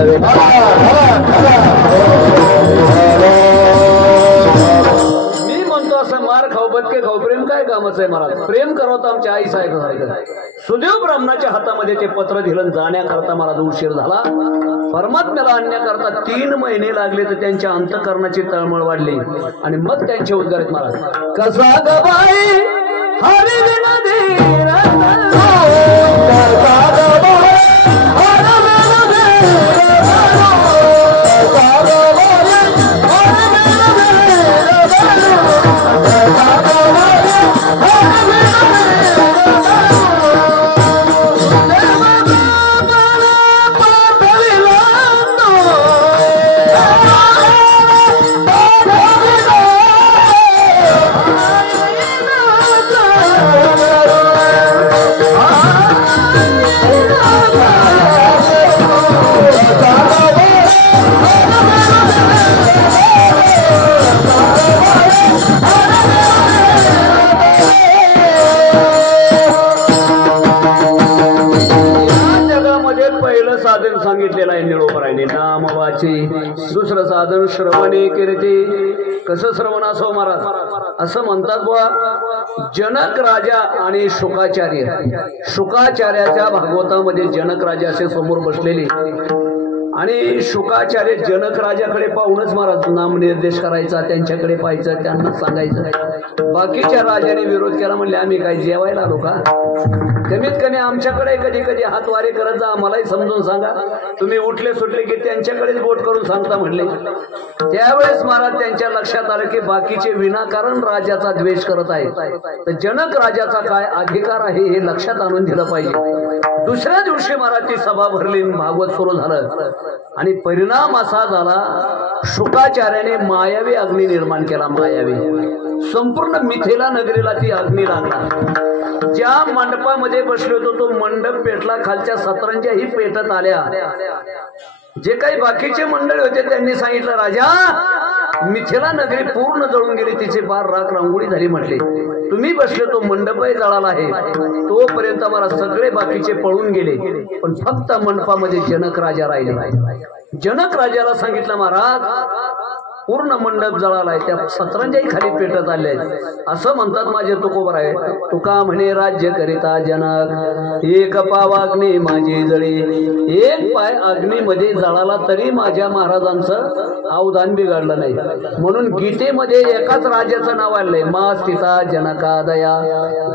मी म्हणतो असं मार खाऊ बदके खाऊ प्रेम काय कामाचं आहे महाराज. प्रेम करावं तर आमच्या आई साहेब सुदैव ब्राह्मणाच्या हातामध्ये ते पत्र दिलं. जाण्याकरता मला उशीर झाला. परमात्म्याला आणण्याकरता 3 महिने लागले तर त्यांच्या अंतःकरणाची तळमळ वाढली आणि मग त्यांचे उद्गार आहेत महाराज. कसा गबाई हरी सांगितलेलं आहे निळोपरायने. नाम वाची, दुसरं साधन श्रवणे कीर्ती. कसं श्रवण असो महाराज. असं म्हणतात बुवा, जनक राजा आणि शुकाचार्य. शुकाचार्याच्या भागवतामध्ये जनक राजा असे समोर बसलेले आणि शुकाचार्य जनक राजाकडे पाहूनच महाराज नाम निर्देश करायचा, त्यांच्याकडे पाहायचं, त्यांना सांगायचं. बाकीच्या राजाने विरोध केला, म्हणले आम्ही काय जेवायला आलो का? कमीत कमी आमच्याकडे कधी कधी हातवारे करत जा, आम्हालाही समजून सांगा. तुम्ही उठले सुटले की त्यांच्याकडेच बोट करून सांगता म्हणले. त्यावेळेस महाराज त्यांच्या लक्षात आलं की बाकीचे विनाकारण राजाचा द्वेष करत आहेत, तर जनक राजाचा काय अधिकार आहे हे लक्षात आणून दिलं पाहिजे. दुसऱ्या दिवशी महाराज ती सभा भरली, भागवत सुरू झालं आणि परिणाम असा झाला, शुकाचार्याने मायावी अग्नी निर्माण केला. मायावी संपूर्ण मिथिला नगरीला ती अग्नी लागला. ज्या मंडपामध्ये बसले होतो तो मंडप पेटला, खालच्या सतरंज्याही पेटत आल्या. जे काही बाकीचे मंडळी होते त्यांनी सांगितलं, राजा मिथिला नगरी पूर्ण जळून गेली, तिचे फार राख रांगोळी झाली. म्हटले तुम्ही बसले तो मंडपही जळाला आहे. तोपर्यंत मला सगळे बाकीचे पळून गेले, पण फक्त मंडपामध्ये जनक राजा राहिले. जनक राजाला सांगितलं, महाराज पूर्ण मंडप जळाला आहे, त्या सतरंजाही खाली पेटत आले आहेत. असं म्हणतात माझे तुकोबर आहे. तुका म्हणे राज्य करिता जनक, एक पाव अग्नी माझी जळी. एक पाय अग्नीमध्ये जळाला तरी माझ्या महाराजांचं अवधान बिघडलं नाही. म्हणून गीतेमध्ये एकाच राजाचं नाव आलंय, मा स्थिता जनका दया.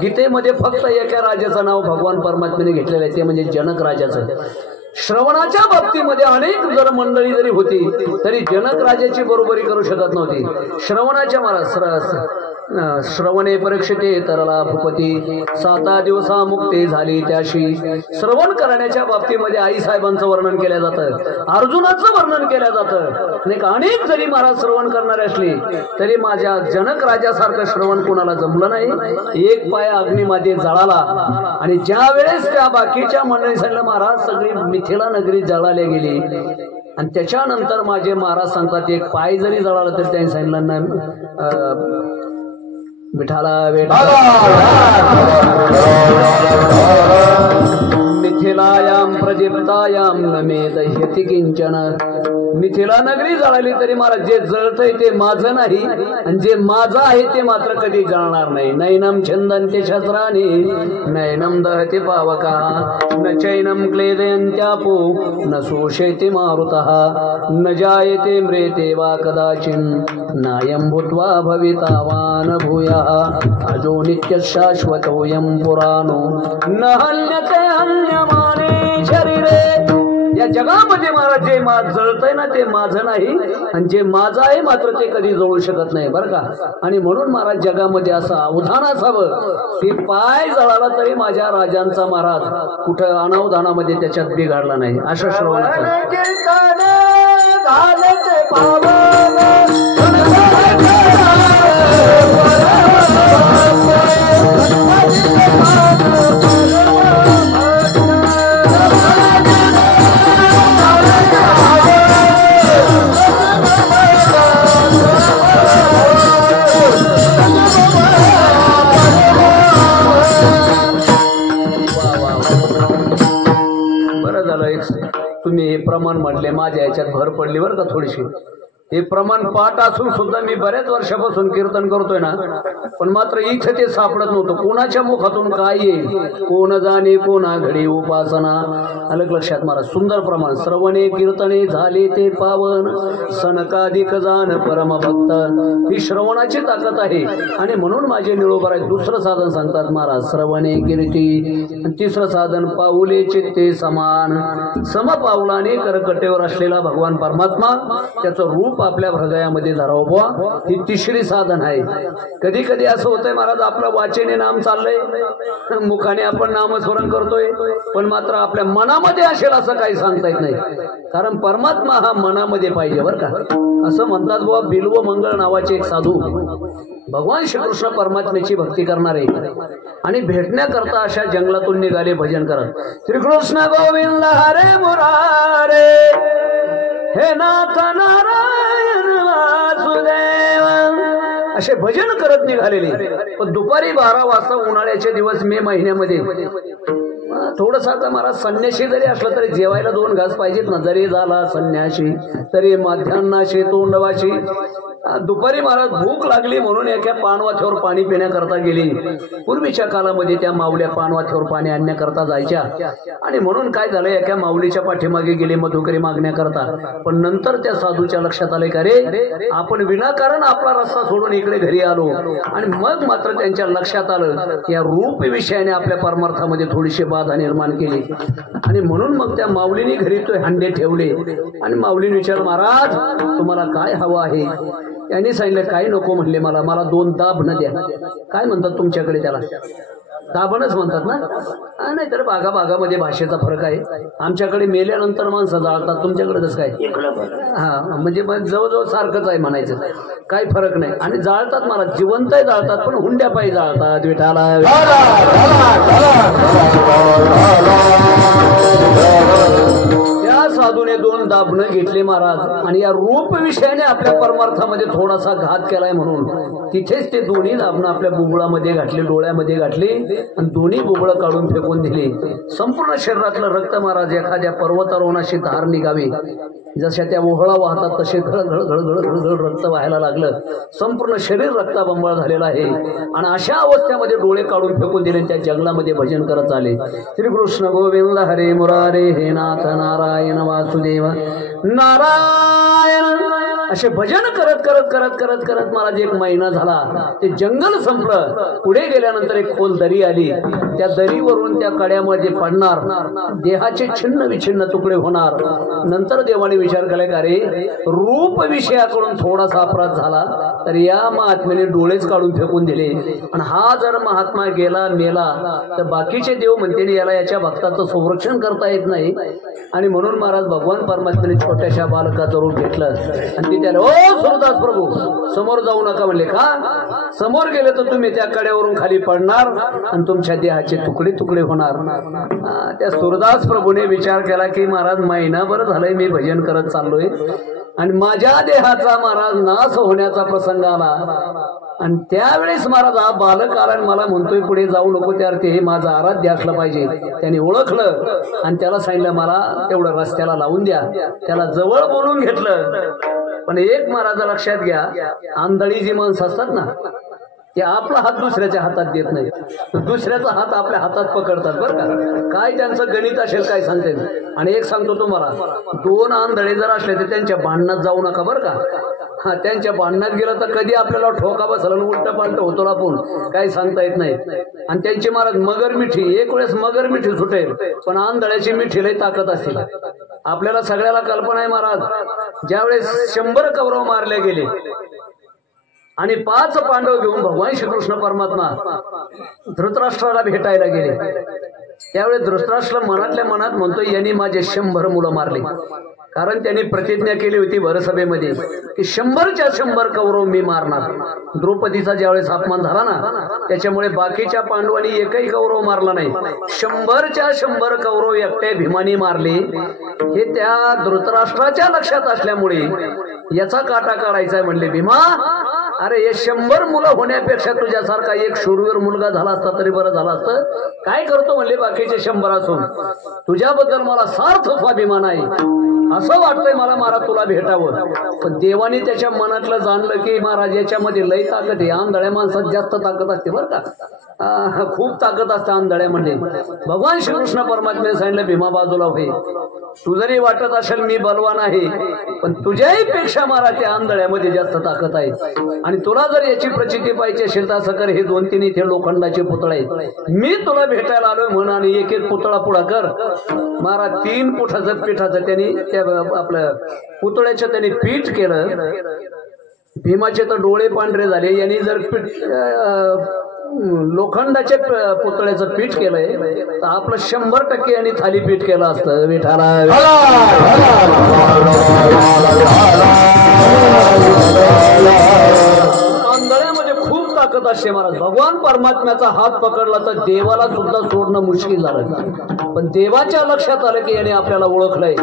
गीतेमध्ये फक्त एका राजाचं नाव भगवान परमात्म्याने घेतलेलं आहे, ते म्हणजे जनक राजाचं. श्रवणाच्या बाबतीमध्ये अनेक जर मंडळी जरी होती तरी जनक राजाची बरोबरी करू शकत नव्हती. श्रवणाच्या महाराज श्रवणे परीक्षिते तरला भूपती, 7 दिवसा मुक्ती झाली त्याशी. श्रवण करण्याच्या बाबतीमध्ये आई साहेबांचं वर्णन केलं जातं, अर्जुनाचं वर्णन केलं जातं. अनेक जरी महाराज श्रवण करणारे असले तरी माझ्या जनक राजासारखं श्रवण कोणाला जमलं नाही. एक पाय अग्नीमध्ये जळाला आणि ज्या वेळेस त्या बाकीच्या मंडळी सांगितलं, महाराज सगळी मिथिला नगरी जळाले गेली. आणि त्याच्यानंतर माझे महाराज सांगतात, एक पाय जरी जळाला तरी त्यांनी सांगितलं नाही विठाला वेठाला मिथिलायाम प्रदीप्तायाम नमे दह्यति किंचन. मिथिला नगरी जळाली तरी महाराज जे जळतंय ते माझं नाही आणि जे माझं आहे ते मात्र कधी जळणार नाही. नैनम छंदन्ते शस्त्राणी नैनम दहते पावका न चैनम क्लेदयन्त्यापो न शोषयते मारुतः न जायते म्रेते वा कदाचिन नायं भूत्वा भवितावान भूयः अजो नित्य शाश्वतोऽयं पुराणो न हन्यते हन्यमाने शरीरे. या जगामध्ये महाराज जे जळतंय ना ते माझं नाही आणि जे माझं आहे मात्र ते कधी जळू शकत नाही बरं का. आणि म्हणून महाराज जगामध्ये असं अवधान असावं की पाय जळाला तरी माझ्या राजांचा महाराज कुठं अनावधानामध्ये त्याच्यात बिघाडला नाही. अशा श्रवणाचा तुम्ही हे प्रमाण म्हटले माझ्या याच्यात भर पडली बरं का थोडीशी. हे प्रमाण पाठ असून सुद्धा मी बऱ्याच वर्षापासून कीर्तन करतोय ना पण मात्र इथं ते सापडत नव्हतं. कोणाच्या मुखातून काय येईल कोण जाणे कोणा घडी उपासना. अलग लक्षात मारा. सुंदर प्रमाण. श्रवणे कीर्तने झाले ते पावन सनकाधिक जाण परमभक्त. ही श्रवणाची ताकद आहे आणि म्हणून माझे निळोबर आहे. दुसरं साधन सांगतात महाराज श्रवणे कीर्ती. तिसरं साधन पाऊले चित्ते समान. समपावलाने करकटेवर असलेला भगवान परमात्मा त्याचं रूप आपल्या हृदयामध्ये धरावं बुवा. ही तिसरी साधन आहे. कधी कधी असं होतंय महाराज आपलं वाचेने नाम चाललंय मुखाने आपण नामस्मरण करतोय पण मात्र आपल्या मनामध्ये असेल असं काही सांगता येत नाही. कारण परमात्मा हा मनामध्ये पाहिजे बरं का. असं म्हणतात बुवा बिल्व मंगळ नावाचे एक साधू भगवान श्रीकृष्ण परमात्म्याची भक्ती करणारे आणि भेटण्याकरता अशा जंगलातून निघाले भजन करत. श्रीकृष्ण गोविंद हरे मुरारे हे नाथ नारायण वासुदेव असे भजन करत निघालेले. पण दुपारी 12 वाजता उन्हाळ्याचे दिवस मे महिन्यामध्ये थोडस आता महाराज संन्याशी जरी असलं तरी जेवायला 2 घास पाहिजेत ना. जरी झाला संन्याशी तरी माध्यान्नाशी तोंडवाशी. दुपारी महाराज भूक लागली म्हणून एका पाणवाथ्यावर पाणी पिण्याकरता गेली. पूर्वीच्या काळामध्ये त्या माऊल्या पाणवाथ्यावर पाणी आणण्याकरता जायच्या आणि म्हणून काय झालं एका माऊलीच्या पाठीमागे गेले मधुकरी मागण्याकरता. पण नंतर त्या साधूच्या लक्षात आले का रे आपण विनाकारण आपला रस्ता सोडून इकडे घरी आलो. आणि मग मात्र त्यांच्या लक्षात आलं की या रूप विषयाने आपल्या परमार्थामध्ये थोडीशी बाधा निर्माण केली. आणि म्हणून मग त्या माऊलीने घरी तो हंडे ठेवले आणि माऊलीने विचारलं महाराज तुम्हाला काय हवं आहे. त्यांनी सांगितलं काही नको म्हणले मला 2 दाभणं द्या. काय म्हणतात तुमच्याकडे त्याला दाभणच म्हणतात ना. नाही तर भागाभागामध्ये भाषेचा फरक आहे. आमच्याकडे मेल्यानंतर माणसं जाळतात तुमच्याकडे कसं काय. हा म्हणजे जवळजवळ सारखंच आहे म्हणायचं. काही फरक नाही. आणि जाळतात मला जिवंत जाळतात पण हुंड्या पायी जाळतात. विठाला त्या साधूने 2 दाभणं घेतले महाराज आणि या रूप विषयाने आपल्या परमार्थामध्ये थोडासा घात केलाय म्हणून तिथेच ते दोन्ही दाभणं आपल्या बुबुळामध्ये घातले डोळ्यामध्ये घातले आणि दोन्ही बुबुळं काढून फेकून दिले. संपूर्ण शरीरातलं रक्त महाराज एखाद्या पर्वतारोहणाशी धार निघावी जशा त्या ओहळा वाहतात तसे घळघळ घळघळ घळघळ रक्त व्हायला लागलं. संपूर्ण शरीर रक्ताबंबाळ झालेलं आहे आणि अशा अवस्थेमध्ये डोळे काढून फेकून दिले. त्या जंगलामध्ये भजन करत आले. श्रीकृष्ण गोविंद हरे मुरारे हे नाथ नारायण वासुदेव नारायण असे भजन करत करत करत करत करत महाराज 1 महिना झाला. ते जंगल संपलं. पुढे गेल्यानंतर एक खोल दरी आली. त्या दरीवरून त्या कड्यामध्ये पडणार देहाचे छिन्न विछिन्न तुकडे होणार. नंतर देवाने विचार केला का रे रूप विषयाकडून थोडासा अपराध झाला तर या महात्म्याने डोळेच काढून फेकून दिले आणि हा जर महात्मा गेला मेला तर बाकीचे देव म्हणते याला याच्या भक्ताचं संरक्षण करता येत नाही. आणि म्हणून महाराज भगवान परमात्म्याने छोट्याशा बालकाचं रूप घेतलं आणि त्याला ओ सुरदास प्रभू समोर जाऊ नका म्हणले. का समोर गेले तर तुम्ही त्या कड्यावरून खाली पडणार आणि तुमच्या देहाचे तुकडे तुकडे होणार. त्या सुरदास प्रभूने विचार केला की महाराज महिनाभर झालंय मी भजन करत चाललोय आणि माझ्या देहाचा महाराज नाश होण्याचा प्रसंग आला आणि त्यावेळेस महाराज हा बालक आला मला म्हणतोय पुढे जाऊ नको. त्या अर्थी हे माझं आराध्य असलं पाहिजे. त्याने ओळखलं आणि त्याला सांगितलं मला तेवढं रस्त्याला लावून द्या. त्याला जवळ बोलून घेतलं. पण एक महाराज लक्षात घ्या आंधळी जी माणसं असतात ना ते आपला हात दुसऱ्याच्या हातात देत नाही, दुसऱ्याचा हात आपल्या हातात पकडतात बरं का. काय त्यांचं गणित असेल काय सांगते. आणि एक सांगतो तुम्हाला, 2 आंधळे जर असले तर त्यांच्या भांडणात जाऊ नका बरं का. हा, त्यांच्या भांडणात गेलं तर कधी आपल्याला ठोका बसला आणि उलट पालट होतो आपण, काही सांगता येत नाही. आणि त्यांची महाराज मगर मिठी, एक वेळेस मगर मिठी सुटेल पण आंधळ्याची मिठी लई ताकद असेल. आपल्याला सगळ्याला कल्पना आहे महाराज, ज्यावेळेस 100 कौरव मारले गेले आणि 5 पांडव घेऊन भगवान श्रीकृष्ण परमात्मा धृतराष्ट्राला भेटायला गेले, त्यावेळेस धृतराष्ट्र मनातल्या मनात म्हणतो, यांनी माझे 100 मुलं मारले. कारण त्यांनी प्रतिज्ञा केली होती भरसभेमध्ये की 100च्या 100 कौरव मी मारणार. द्रौपदीचा ज्यावेळेस अपमान झाला ना, त्याच्यामुळे बाकीच्या पांडवांनी एकही कौरव मारला नाही. 100च्या 100 कौरव एकटे भीमानी मारले. हे त्या धृतराष्ट्राच्या लक्षात असल्यामुळे याचा काटा काढायचा म्हणले, भीमा अरे हे 100 मुलं होण्यापेक्षा तुझ्यासारखा एक शूरवीर मुलगा झाला असता तरी बरं झालं असतं. काय करतो म्हणले बाकीचे 100 असून, तुझ्याबद्दल मला सार्थ स्वाभिमान आहे, असं वाटतंय मला तुला भेटावं. पण देवाने त्याच्या मनातलं जाणलं की महाराज याच्यामध्ये लई ताकद आहे. आंधळ्या माणसात जास्त ताकद असते बरं का, खूप ताकद असते आंधळ्यामध्ये. भगवान श्रीकृष्ण परमात्म्याने सांगितलं, भीमा बाजूला होई, तू जरी वाटत असेल मी बलवान आहे पण तुझ्याही पेक्षा महाराज त्या आंधळ्यामध्ये जास्त ताकद आहे. आणि तुला जर याची प्रचिती पाहिजे असेल तर असं कर, हे 2-3 इथे लोखंडाचे पुतळे आहेत, मी तुला भेटायला आलोय म्हण आणि एक पुतळा पुढा कर. महाराज 3 फुटाचं पिठाचं त्यांनी त्या आपल्या पुतळ्याचं त्यांनी पीठ केलं. भीमाचे तर डोळे पांढरे झाले. यांनी जर लोखंडाचे पुतळ्याचं पीठ केलंय तर आपलं 100% यांनी थालीपीठ केलं असतं. विठाला आंधळ्यामध्ये खूप ताकद असते महाराज. भगवान परमात्म्याचा हात पकडला तर देवाला सुद्धा सोडणं मुश्किल झालं. पण देवाच्या लक्षात आलं की याने आपल्याला ओळखलंय.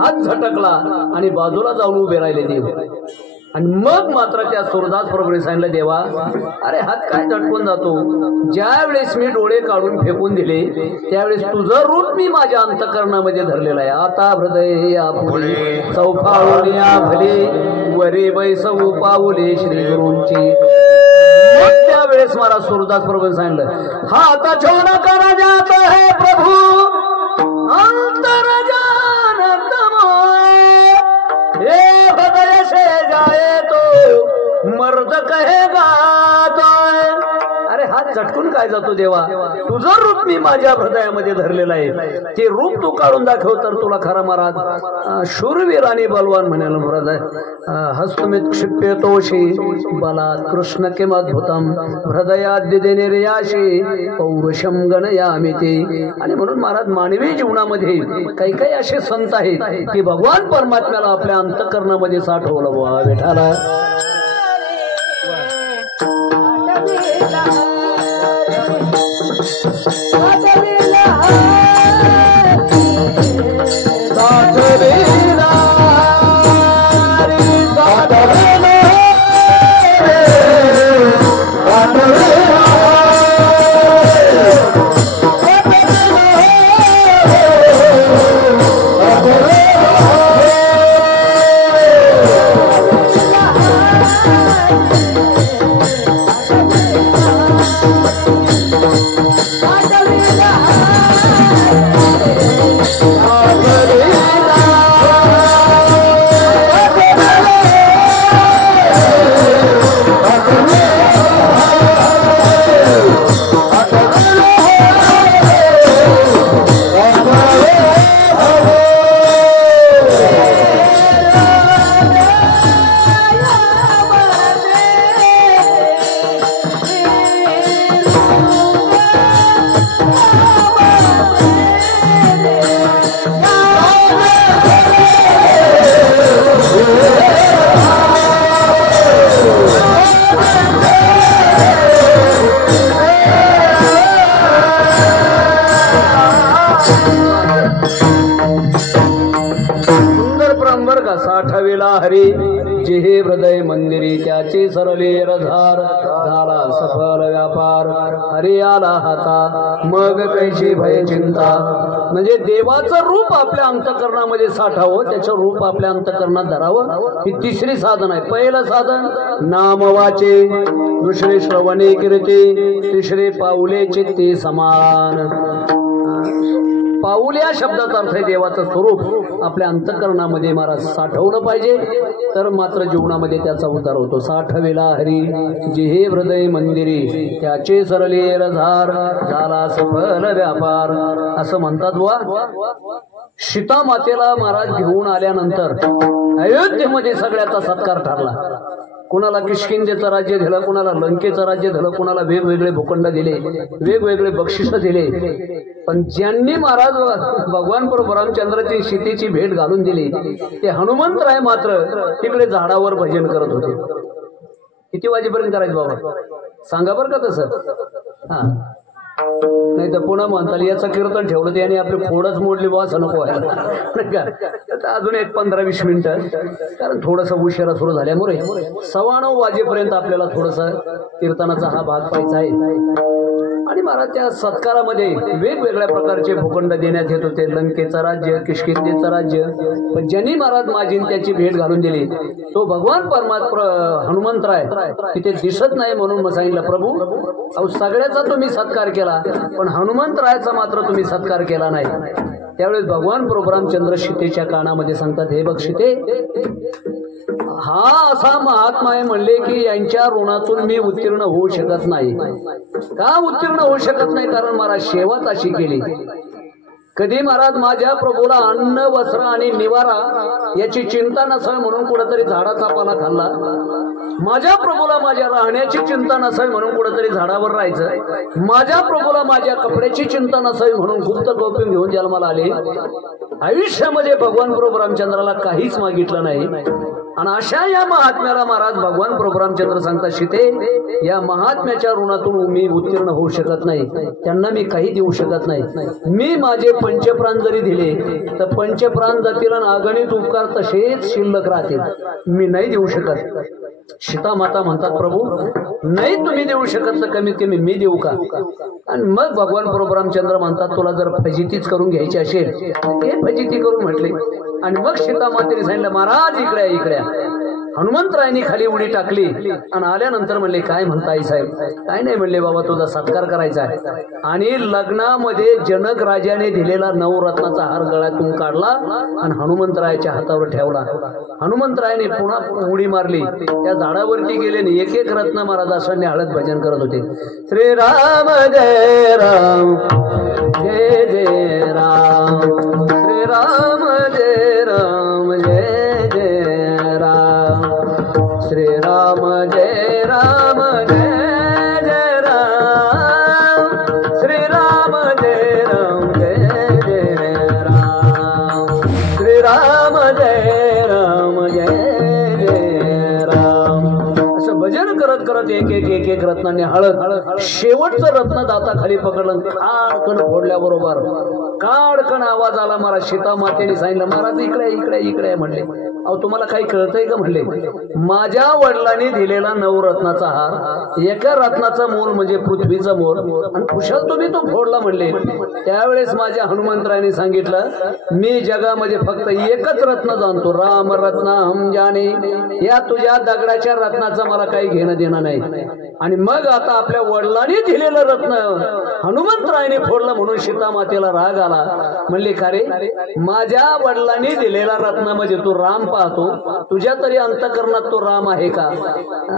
हात झटकला आणि बाजूला जाऊन उभे राहिले देव. आणि मग मात्र त्या सूरदास प्रभूने सांगितलं, देवा अरे हात काय झटकून जातो. ज्या वेळेस मी डोळे काढून फेकून दिले त्यावेळेस तुझं रूप मी माझ्या अंतकरणामध्ये धरलेलं आहे. आता हृदय आपुले चौफाळून आभले वरे बैसव पाऊले श्री गुरूंची. त्यावेळेस मला सूरदास प्रभूने सांगितलं, हात छोड़ कर जात है प्रभु अंतर जानत मोय, हे हृदय से जाए तो मर्द कहेगा तो. अरे हात झटकून काय जातो देवा, तुझं रूप मी माझ्या हृदयामध्ये धरलेलं आहे. ते रूप तू काढून दाखव तर तुला खरा महाराज शूरवीर आणि बलवान म्हणायला महाराज आहे. हस्तमित क्षिप्यतोषी बलात् कृष्ण किमद्भुतम हृदयाद्य निर्याशी पौरुषम गणयामि ते. आणि म्हणून महाराज मानवी जीवनामध्ये काही काही असे संत आहेत की भगवान परमात्म्याला आपल्या अंतःकरणामध्ये साठवलं. बुवा विठाला हरी जिहे हृदय मंदिरी त्याचे सरले रधार झाला सफल व्यापार. हरी आला हाता मग कैशी भय चिंता म्हणजे देवाचं रूप आपल्या अंतःकरणामध्ये साठावं, त्याचं रूप आपल्या अंतःकरणात धरावं, ही तिसरी साधन आहे. पहिलं साधन नाम वाचे, दुसरे श्रवणे कीर्ती, तिसरे पाऊले चित्ते समान. पाऊल या शब्दाचा अर्थ आहे देवाचं स्वरूप आपल्या अंतःकरणामध्ये महाराज साठवलं पाहिजे, तर मात्र जीवनामध्ये त्याचा उद्धार होतो. साठविला हरी जिहे हृदय मंदिरी, त्याचे सरले रधार, झाला सफल व्यापार, असं म्हणतात. बुवा सीता मातेला महाराज घेऊन आल्यानंतर अयोध्येमध्ये सगळ्याचा सत्कार ठरला. कुणाला किष्किंधेचं राज्य दिलं, कुणाला लंकेचं राज्य दिलं, कुणाला वेगवेगळे भूखंड दिले, वेगवेगळे बक्षिसं दिले. पण ज्यांनी महाराज भगवान प्रभू रामचंद्राची सीतेची भेट घालून दिली ते हनुमंतराय मात्र तिकडे झाडावर भजन करत होते. किती वाजेपर्यंत करायचं बाबा सांगा बरं का तसं. हा नाही तर पुन्हा म्हणताल याचं कीर्तन ठेवलं त्याने आपली फोडच मोडली बा, असं नको व्हायला. अजून एक 15-20 मिनिटं, कारण थोडस उशिरा सुरू झाल्यामुळे 9:15 वाजेपर्यंत आपल्याला थोडसा कीर्तनाचा हा भाग पाहायचा आहे. आणि महाराज त्या सत्कारामध्ये वेगवेगळ्या प्रकारचे भूखंड देण्यात येत होते. लंकेचं राज्य, किष्किंधेचं राज्य. पण ज्यांनी महाराज माझीन त्याची भेट घालून दिली तो भगवान परमात्मा हनुमंतराय तिथे दिसत नाही म्हणून सांगितलं, प्रभू अहो सगळ्याचा तुम्ही सत्कार केला पण हनुमंतरायाचा मात्र तुम्ही सत्कार केला नाही. त्यावेळेस भगवान प्रभू रामचंद्र सीतेच्या कानामध्ये सांगतात, हे बघ सीते, हा असा महात्मा आहे म्हणले की यांच्या ऋणातून मी उत्तीर्ण होऊ शकत नाही. का उत्तीर्ण होऊ शकत नाही? कारण महाराज सेवाच अशी केली. कधी महाराज माझ्या प्रभूला अन्न, वस्त्र आणि निवारा याची चिंता नसावी म्हणून कुठेतरी झाडाचा पाला खाल्ला. माझ्या प्रभूला माझ्या राहण्याची चिंता नसावी म्हणून कुठेतरी झाडावर राहायचं. माझ्या प्रभूला माझ्या कपड्याची चिंता नसावी म्हणून गुप्त गोपीन घेऊन जन्माला आले. आयुष्यामध्ये भगवान प्रभू रामचंद्राला काहीच मागितलं नाही. आणि अशा या महात्म्याला महाराज भगवान प्रभू रामचंद्र सांगतात, सीते या महात्म्याच्या ऋणातून मी उत्तीर्ण होऊ शकत नाही, त्यांना मी काही देऊ शकत नाही. मी माझे पंचप्राण जरी दिले तर पंचप्राण जातील आणि अगणित उपकार तसेच शिल्लक राहतील, मी नाही देऊ शकत. सीता माता म्हणतात, प्रभू नाही तुम्ही देऊ शकत तर कमीत कमी मी देऊ का? आणि मग भगवान प्रभू रामचंद्र म्हणतात, तुला जर फजितीच करून घ्यायची असेल हे फजिती करून म्हटले. आणि मग सीता मातेने सांगितलं, महाराज इकडे इकडे. हनुमंतरायांनी खाली उडी टाकली आणि आल्यानंतर म्हणले, काय म्हणताय साहेब? काय नाही म्हणले, बाबा तुझा सत्कार करायचा आहे. आणि लग्नामध्ये जनक राजाने दिलेला नवरत्नाचा हार गळ्यातून काढला आणि हनुमंतरायाच्या हातावर ठेवला. हनुमंतरायाने पुन्हा उडी मारली, त्या झाडावरती गेले आणि एक एक रत्न महाराज अशाने हळद भजन करत होते. श्रीराम जय राम जय जय राम, श्रीराम जय राम जय जय राम, श्रीराम जय राम जय जय राम, श्रीराम जय राम जय जय राम, श्रीराम जय राम जय जय राम. असं भजन करत करत एक एक रत्नाने हळद, शेवटचं रत्न दाताखाली पकडलं, काडकन फोडल्याबरोबर काडकन आवाज आला. महाराज सीता मातेने सांगितलं, महाराज इकडे इकडे इकडे म्हणले. अहो तुम्हाला काही कळतंय का म्हणले, माझ्या वडिलांनी दिलेला नवरत्नाचा हार, एका रत्नाचा मोल म्हणजे पृथ्वीचा मोल, आणि कुशाल तुम्ही तो फोडला म्हणले. त्यावेळेस माझ्या हनुमंतरायाने सांगितलं, मी जगामध्ये फक्त एकच रत्न जाणतो, राम रत्न हम जाने. या तुझ्या दगडाच्या रत्नाचा मला काही घेणं देणं नाही. आणि मग आता आपल्या वडिलांनी दिलेलं रत्न हनुमंतरायाने फोडलं म्हणून सीता मातेला राग आला. म्हणले, का रे, माझ्या वडिलांनी दिलेला रत्न म्हणजे तू राम पाहतो, तुझ्या तरी अंतःकरणात तो राम आहे का?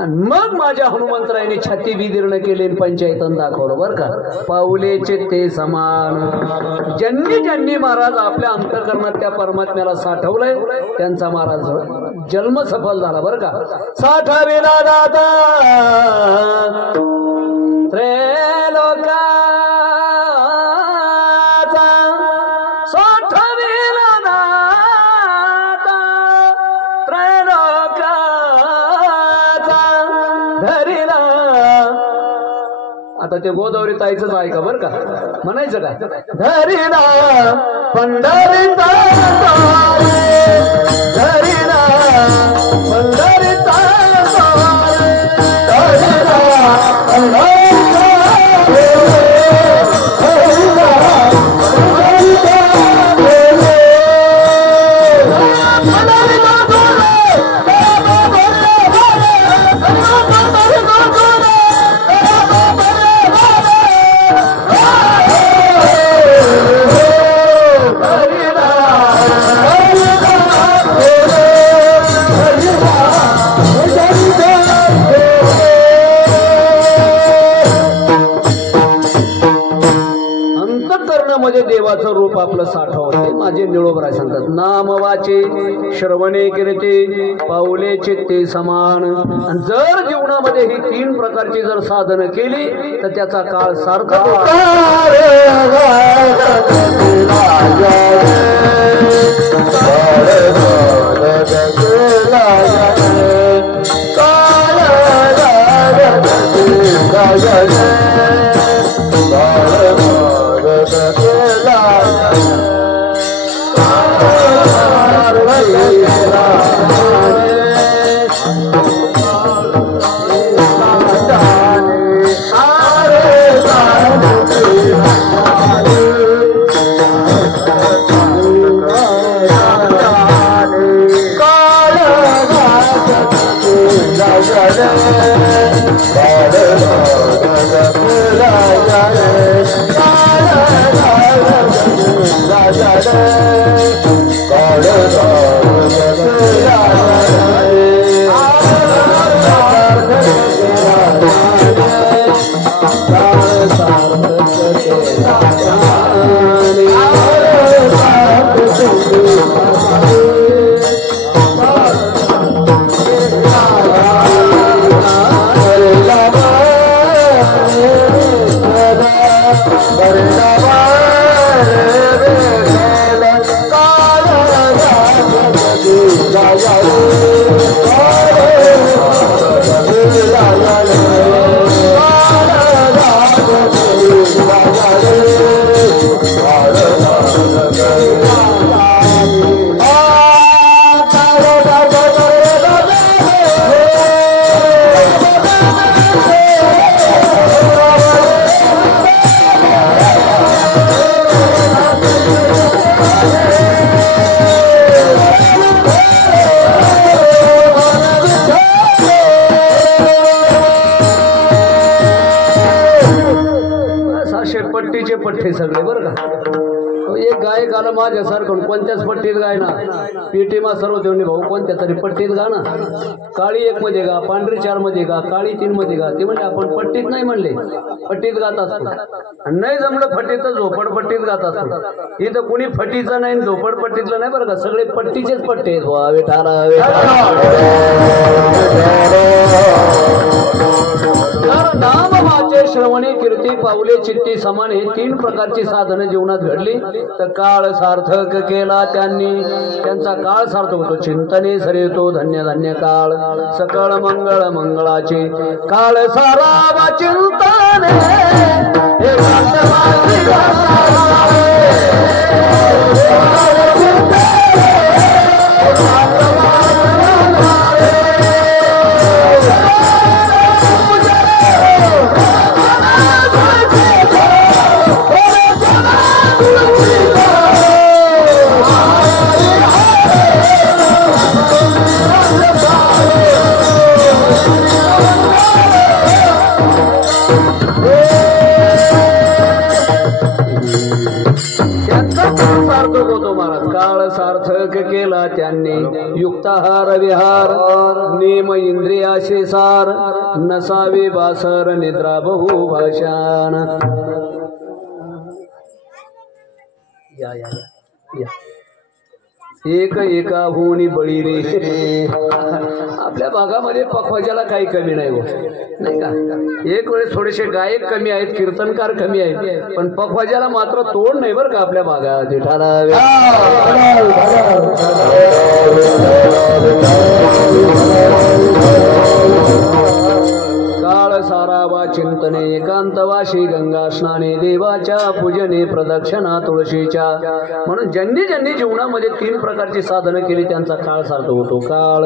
मग माझ्या हनुमंतरायाने छाती विदीर्ण केली, पंचायतन दाखवलं बरं का. पाऊले चित्ते समान. ज्यांनी ज्यांनी महाराज आपल्या अंतःकरणात त्या परमात्म्याला साठवलंय त्यांचा महाराज जन्म सफल झाला बरं का. साठविला दादा त्रैलोका आता ते गोदावरी ताईच ऐका बरं का, म्हणायचं काय, धरिना पंढरीचा धरिना पंढरीचा धरिना देवाचं रूप आपलं साठवते माझे निळोबराय सांगतात. नाम वाचे श्रवणे कीर्ती पाऊले चित्ते समान. जर जीवनामध्ये ही 3 प्रकारची जर साधनं केली तर त्याचा काळ सार्थक पठ्ठे सगळे बरं का. एक गायक आला माझ्यासारखं कोणत्याच पट्टीत गायना पेटीमा सर्व देवणी भाऊ कोणत्या तरी पट्टीत गा ना. काळी 1 मध्ये गा, पांढरी 4 मध्ये गा, काळी 3 मध्ये गा. ते म्हणजे आपण पट्टीत नाही म्हणले, पट्टीत गात असतो. नाही जमलं फटीत तर झोपडपट्टीत गात असतो. इथं कुणी फटीचं नाही झोपडपट्टीतलं नाही बरं का. सगळे पट्टीचेच पट्टे नाम वाचे श्रवणे कीर्ती पाऊले चित्ती समान. हे 3 प्रकारची साधनं जीवनात घडली तर काळ सार्थक केला त्यांनी. त्यांचा काळ सार्थक होतो. चिंतने सरेतो धन्य धन्य काळ सकळ मंगळ मंगळाचे काळ सारावा चिंतने. काळ सार्थक केला त्यांनी. युक्ताहार विहार नेम इंद्रियाशे सार नसावे बासर निद्रा बहुभाषान. या या या एक एका होणी बळी रे. आपल्या भागामध्ये पखवाजाला काही कमी नाही हो नाही का. एक वेळेस थोडेसे गायक कमी आहेत, कीर्तनकार कमी आहेत, पण पखवाजाला मात्र तोड नाही बरं का आपल्या भागात. काळ सारावा चिंतने एकांतवाशी गंगा स्नाने देवाच्या पूजने प्रदक्षिणा तुळशीच्या. म्हणून ज्यांनी ज्यांनी जीवनामध्ये 3 प्रकारची साधनं केली त्यांचा काळ सार्थक होतो. काळ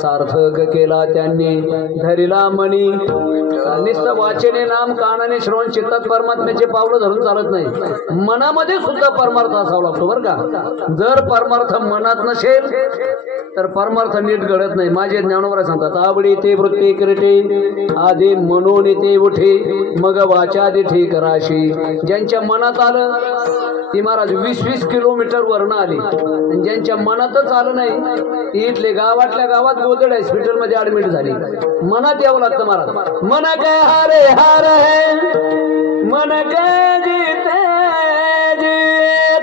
सार्थक केला त्यांनी धरिला मनी. नुसतं वाचेने नाम कानाने श्रवण चित्तात परमात्म्याचे पावलं धरून चालत नाही. मनामध्ये सुद्धा परमार्थ असावा लागतो बरं का. जर परमार्थ मनात नसेल तर परमार्थ नीट घडत नाही. माझे ज्ञानोबा सांगतात आवडी ते वृत्ती क्रीटे आधी मनोन ते उठे मग वाचादी ठीक राशी. ज्यांच्या मनात आलं ती महाराज 20-20 किलोमीटर वरनं आली. आणि ज्यांच्या मनातच आलं नाही इथले गावातल्या गावात गोदड हॉस्पिटल मध्ये ऍडमिट झाली. मनात यावं लागतं महाराज. मन काय हारे हार है मन काय जीते जी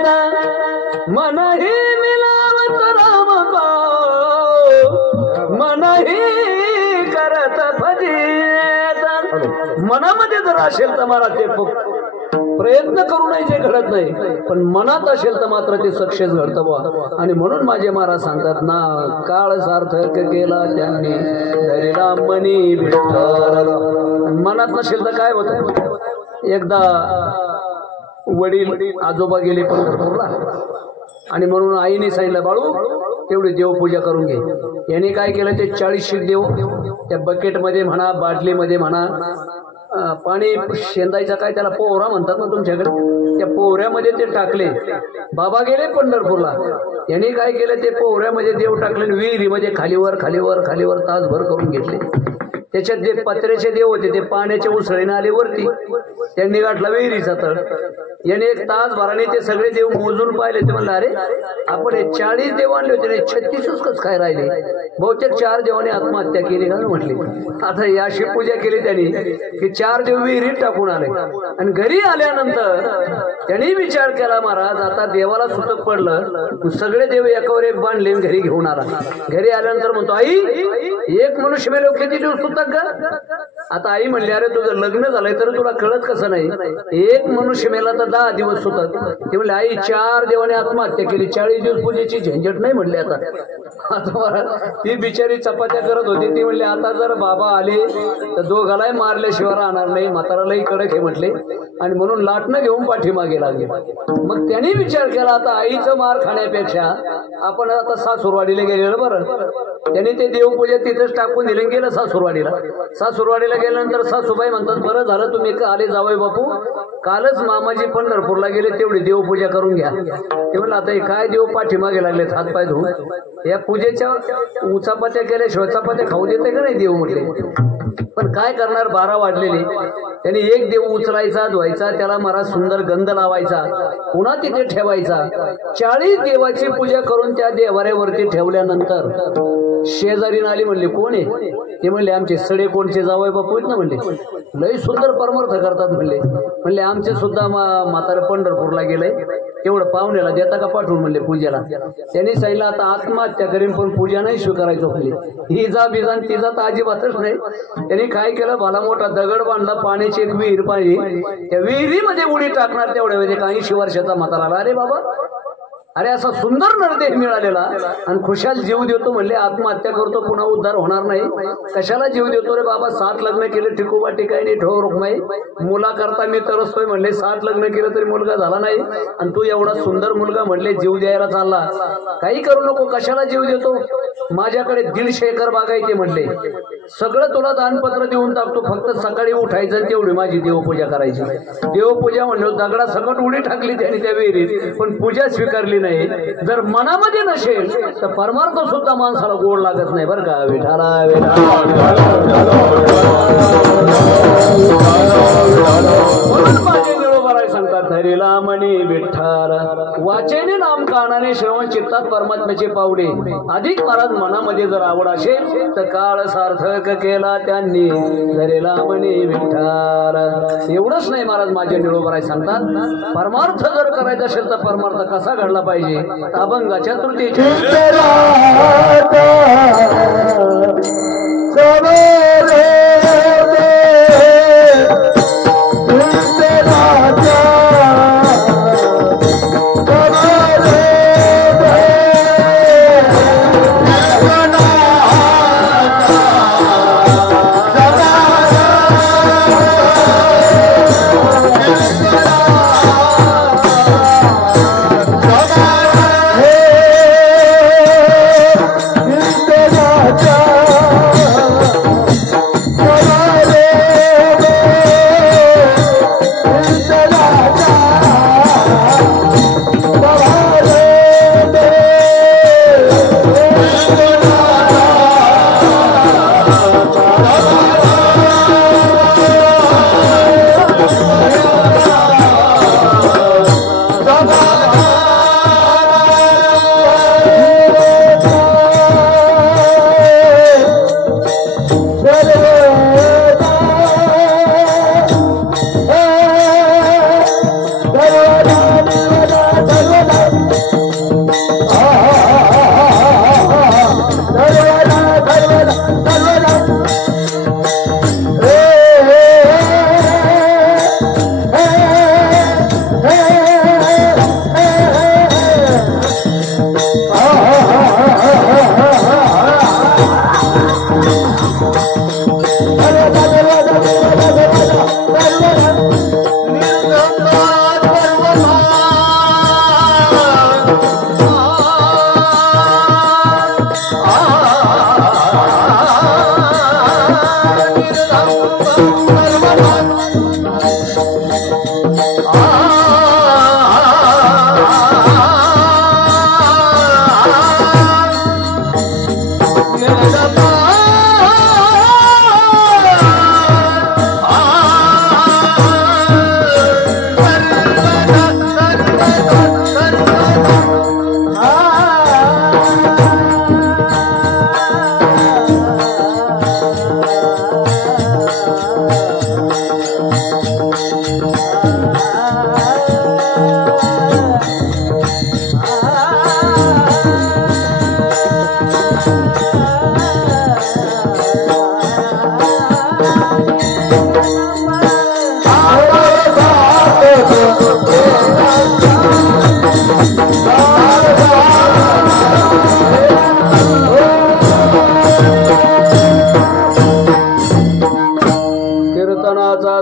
मनामध्ये जर असेल तर मला ते प्रयत्न करू नये जे घडत नाही, पण मनात असेल तर मात्र ते सक्सेस घडतं बा. आणि म्हणून माझे महाराज सांगतात ना, काळ सार्थक केला त्यांनी धरिला मनी विठ्ठल. मनात नसेल तर काय होत. एकदा वडील आजोबा गेले पंढरपूरला आणि म्हणून आईने सांगितलं, बाळू तेवढी देवपूजा करून घे. याने काय केलं, ते 40 देव त्या बकेटमध्ये म्हणा, बाटलीमध्ये म्हणा, पाणी शेंदायचं काय त्याला पोहरा म्हणतात ना तुमच्याकडे, त्या पोहऱ्यामध्ये ते टाकले. बाबा गेले पंढरपूरला, यांनी काय केलं, ते पोहऱ्यामध्ये देव टाकले, विहिरीमध्ये खालीवर खालीवर खालीवर तासभर करून घेतले. त्याच्यात जे पत्र्याचे देव होते ते पाण्याच्या उसळीने आले वरती, त्यांनी गाठला विहिरीचा तळ. याने 1 तासभराने ते सगळे देव मोजून पाहिले. ते म्हणलं, अरे आपण 40 देव आणले होते, 36च कस काय राहिले, बहुतेक 4 देवाने आत्महत्या केली का म्हटली. आता याशी पूजा केली त्यांनी की 4 देव विहिरीत टाकून आले. आणि घरी आल्यानंतर त्यांनी विचार केला, महाराज आता देवाला सुतक पडलं, सगळे देव एकावर एक बांधले, घरी घेऊन आला. घरी आल्यानंतर म्हणतो, आई एक मनुष्य मेलो किती दिवस सुतक ग. आता आई म्हणली, अरे तुझं लग्न झालंय तर तुला कळत कसं नाही, एक मनुष्य मेला तर 10 दिवस सुतक. ते म्हणले, आई 4 देवाने आत्महत्या केली, 40 दिवस पूजेची झंझट नाही म्हणले. आता ती बिचारी चपात्या करत होती. ती म्हणली, आता जर बाबा आले तर दोघालाही मारल्याशिवाय राहणार नाही, म्हातारालाही कडक हे म्हटले. आणि म्हणून लाटणं घेऊन पाठीमागे लागले. मग त्यांनी विचार केला, आता आईचं मार खाण्यापेक्षा आपण आता सासूरवाडीला गेलेलं बरं. त्यांनी ते देवपूजा तिथंच टाकून दिले, गेलं सासूरवाडीला. सासूरवाडीला गेल्यानंतर सासूबाई म्हणतात, बरं झालं तुम्ही आले जावई बापू, कालच मामाजी पंढरपूरला गेले, तेवढी देवपूजा करून घ्या. ते म्हणलं, आता काय देव पाठीमागे लागले हातपाय धुवून, या पूजेच्या उचापात्या केल्याशिवाय चपात्या खाऊ देते का नाही देव म्हटले. पण काय करणार, 12 वाजलेले. त्यांनी एक देव उचलायचा, धुवायचा, त्याला मला सुंदर गंध लावायचा, पुन्हा तिथे ठेवायचा. 40 देवाची पूजा करून त्या देवाऱ्यावरती ठेवल्यानंतर शेजारीनं आली, म्हणले कोण आहे. ते म्हणले, आमचे सडे कोणचे जावई बापू आहेत ना म्हणले, लय सुंदर परमार्थ करतात म्हणले आमचे सुद्धा म्हातारे पंढरपूरला गेले, तेवढं पाहुण्याला देता का पाठवून म्हणले पूजेला. त्यांनी सांगितलं, आता आत्महत्या करीन पण पूजा नाही स्वीकारायचो म्हणले. ही जा बिजान तिचा तर अजिबातच नाही. त्यांनी काय केलं, भला मोठा दगड बांधला, पाण्याची एक विहीर पाहिजे, त्या विहिरीमध्ये उडी टाकणार. तेवढ्या वेळी 80 वर्षाचा म्हातारा, अरे बाबा, अरे असा सुंदर नरदेह मिळालेला आणि खुशाल जीव देतो म्हणले, आत्महत्या करतो पुन्हा उद्धार होणार नाही, कशाला जीव देतो रे बाबा. 7 लग्न केले, टिकोबा टिकायनी ठोर रुक्माई, मुला करता मी तरसतोय म्हणले. 7 लग्न केलं तरी मुलगा झाला नाही, आणि तू एवढा सुंदर मुलगा म्हणले जीव द्यायला चालला, काही करू नको, कशाला जीव देतो. माझ्याकडे 150 एकर बागायते म्हणले, सगळं तुला दानपत्र देऊन टाकतो, फक्त सकाळी उठायचं आणि तेवढी माझी देवपूजा करायची. देवपूजा म्हणलं, दगडा सकट उडी टाकली त्याने त्या विहिरीत, पण पूजा स्वीकारली नाही. जर मनामध्ये नसेल तर परमार्थ सुद्धा माणसाला गोड लागत नाही बरं का. विठाला सांगतात, धरिला मनी विठ्ठल, वाचेने नाम कानाने श्रवण चित्तात परमात्म्याचे पावले. अधिक महाराज मनामध्ये जर आवड असेल तर काळ सार्थक केला त्यांनी धरिला मनी विठ्ठल. एवढंच नाही महाराज माझे निळोबराय सांगतात, परमार्थ जर करायचा असेल तर परमार्थ कसा घडला पाहिजे. अभंगाच्या तृतीयेच्या राजा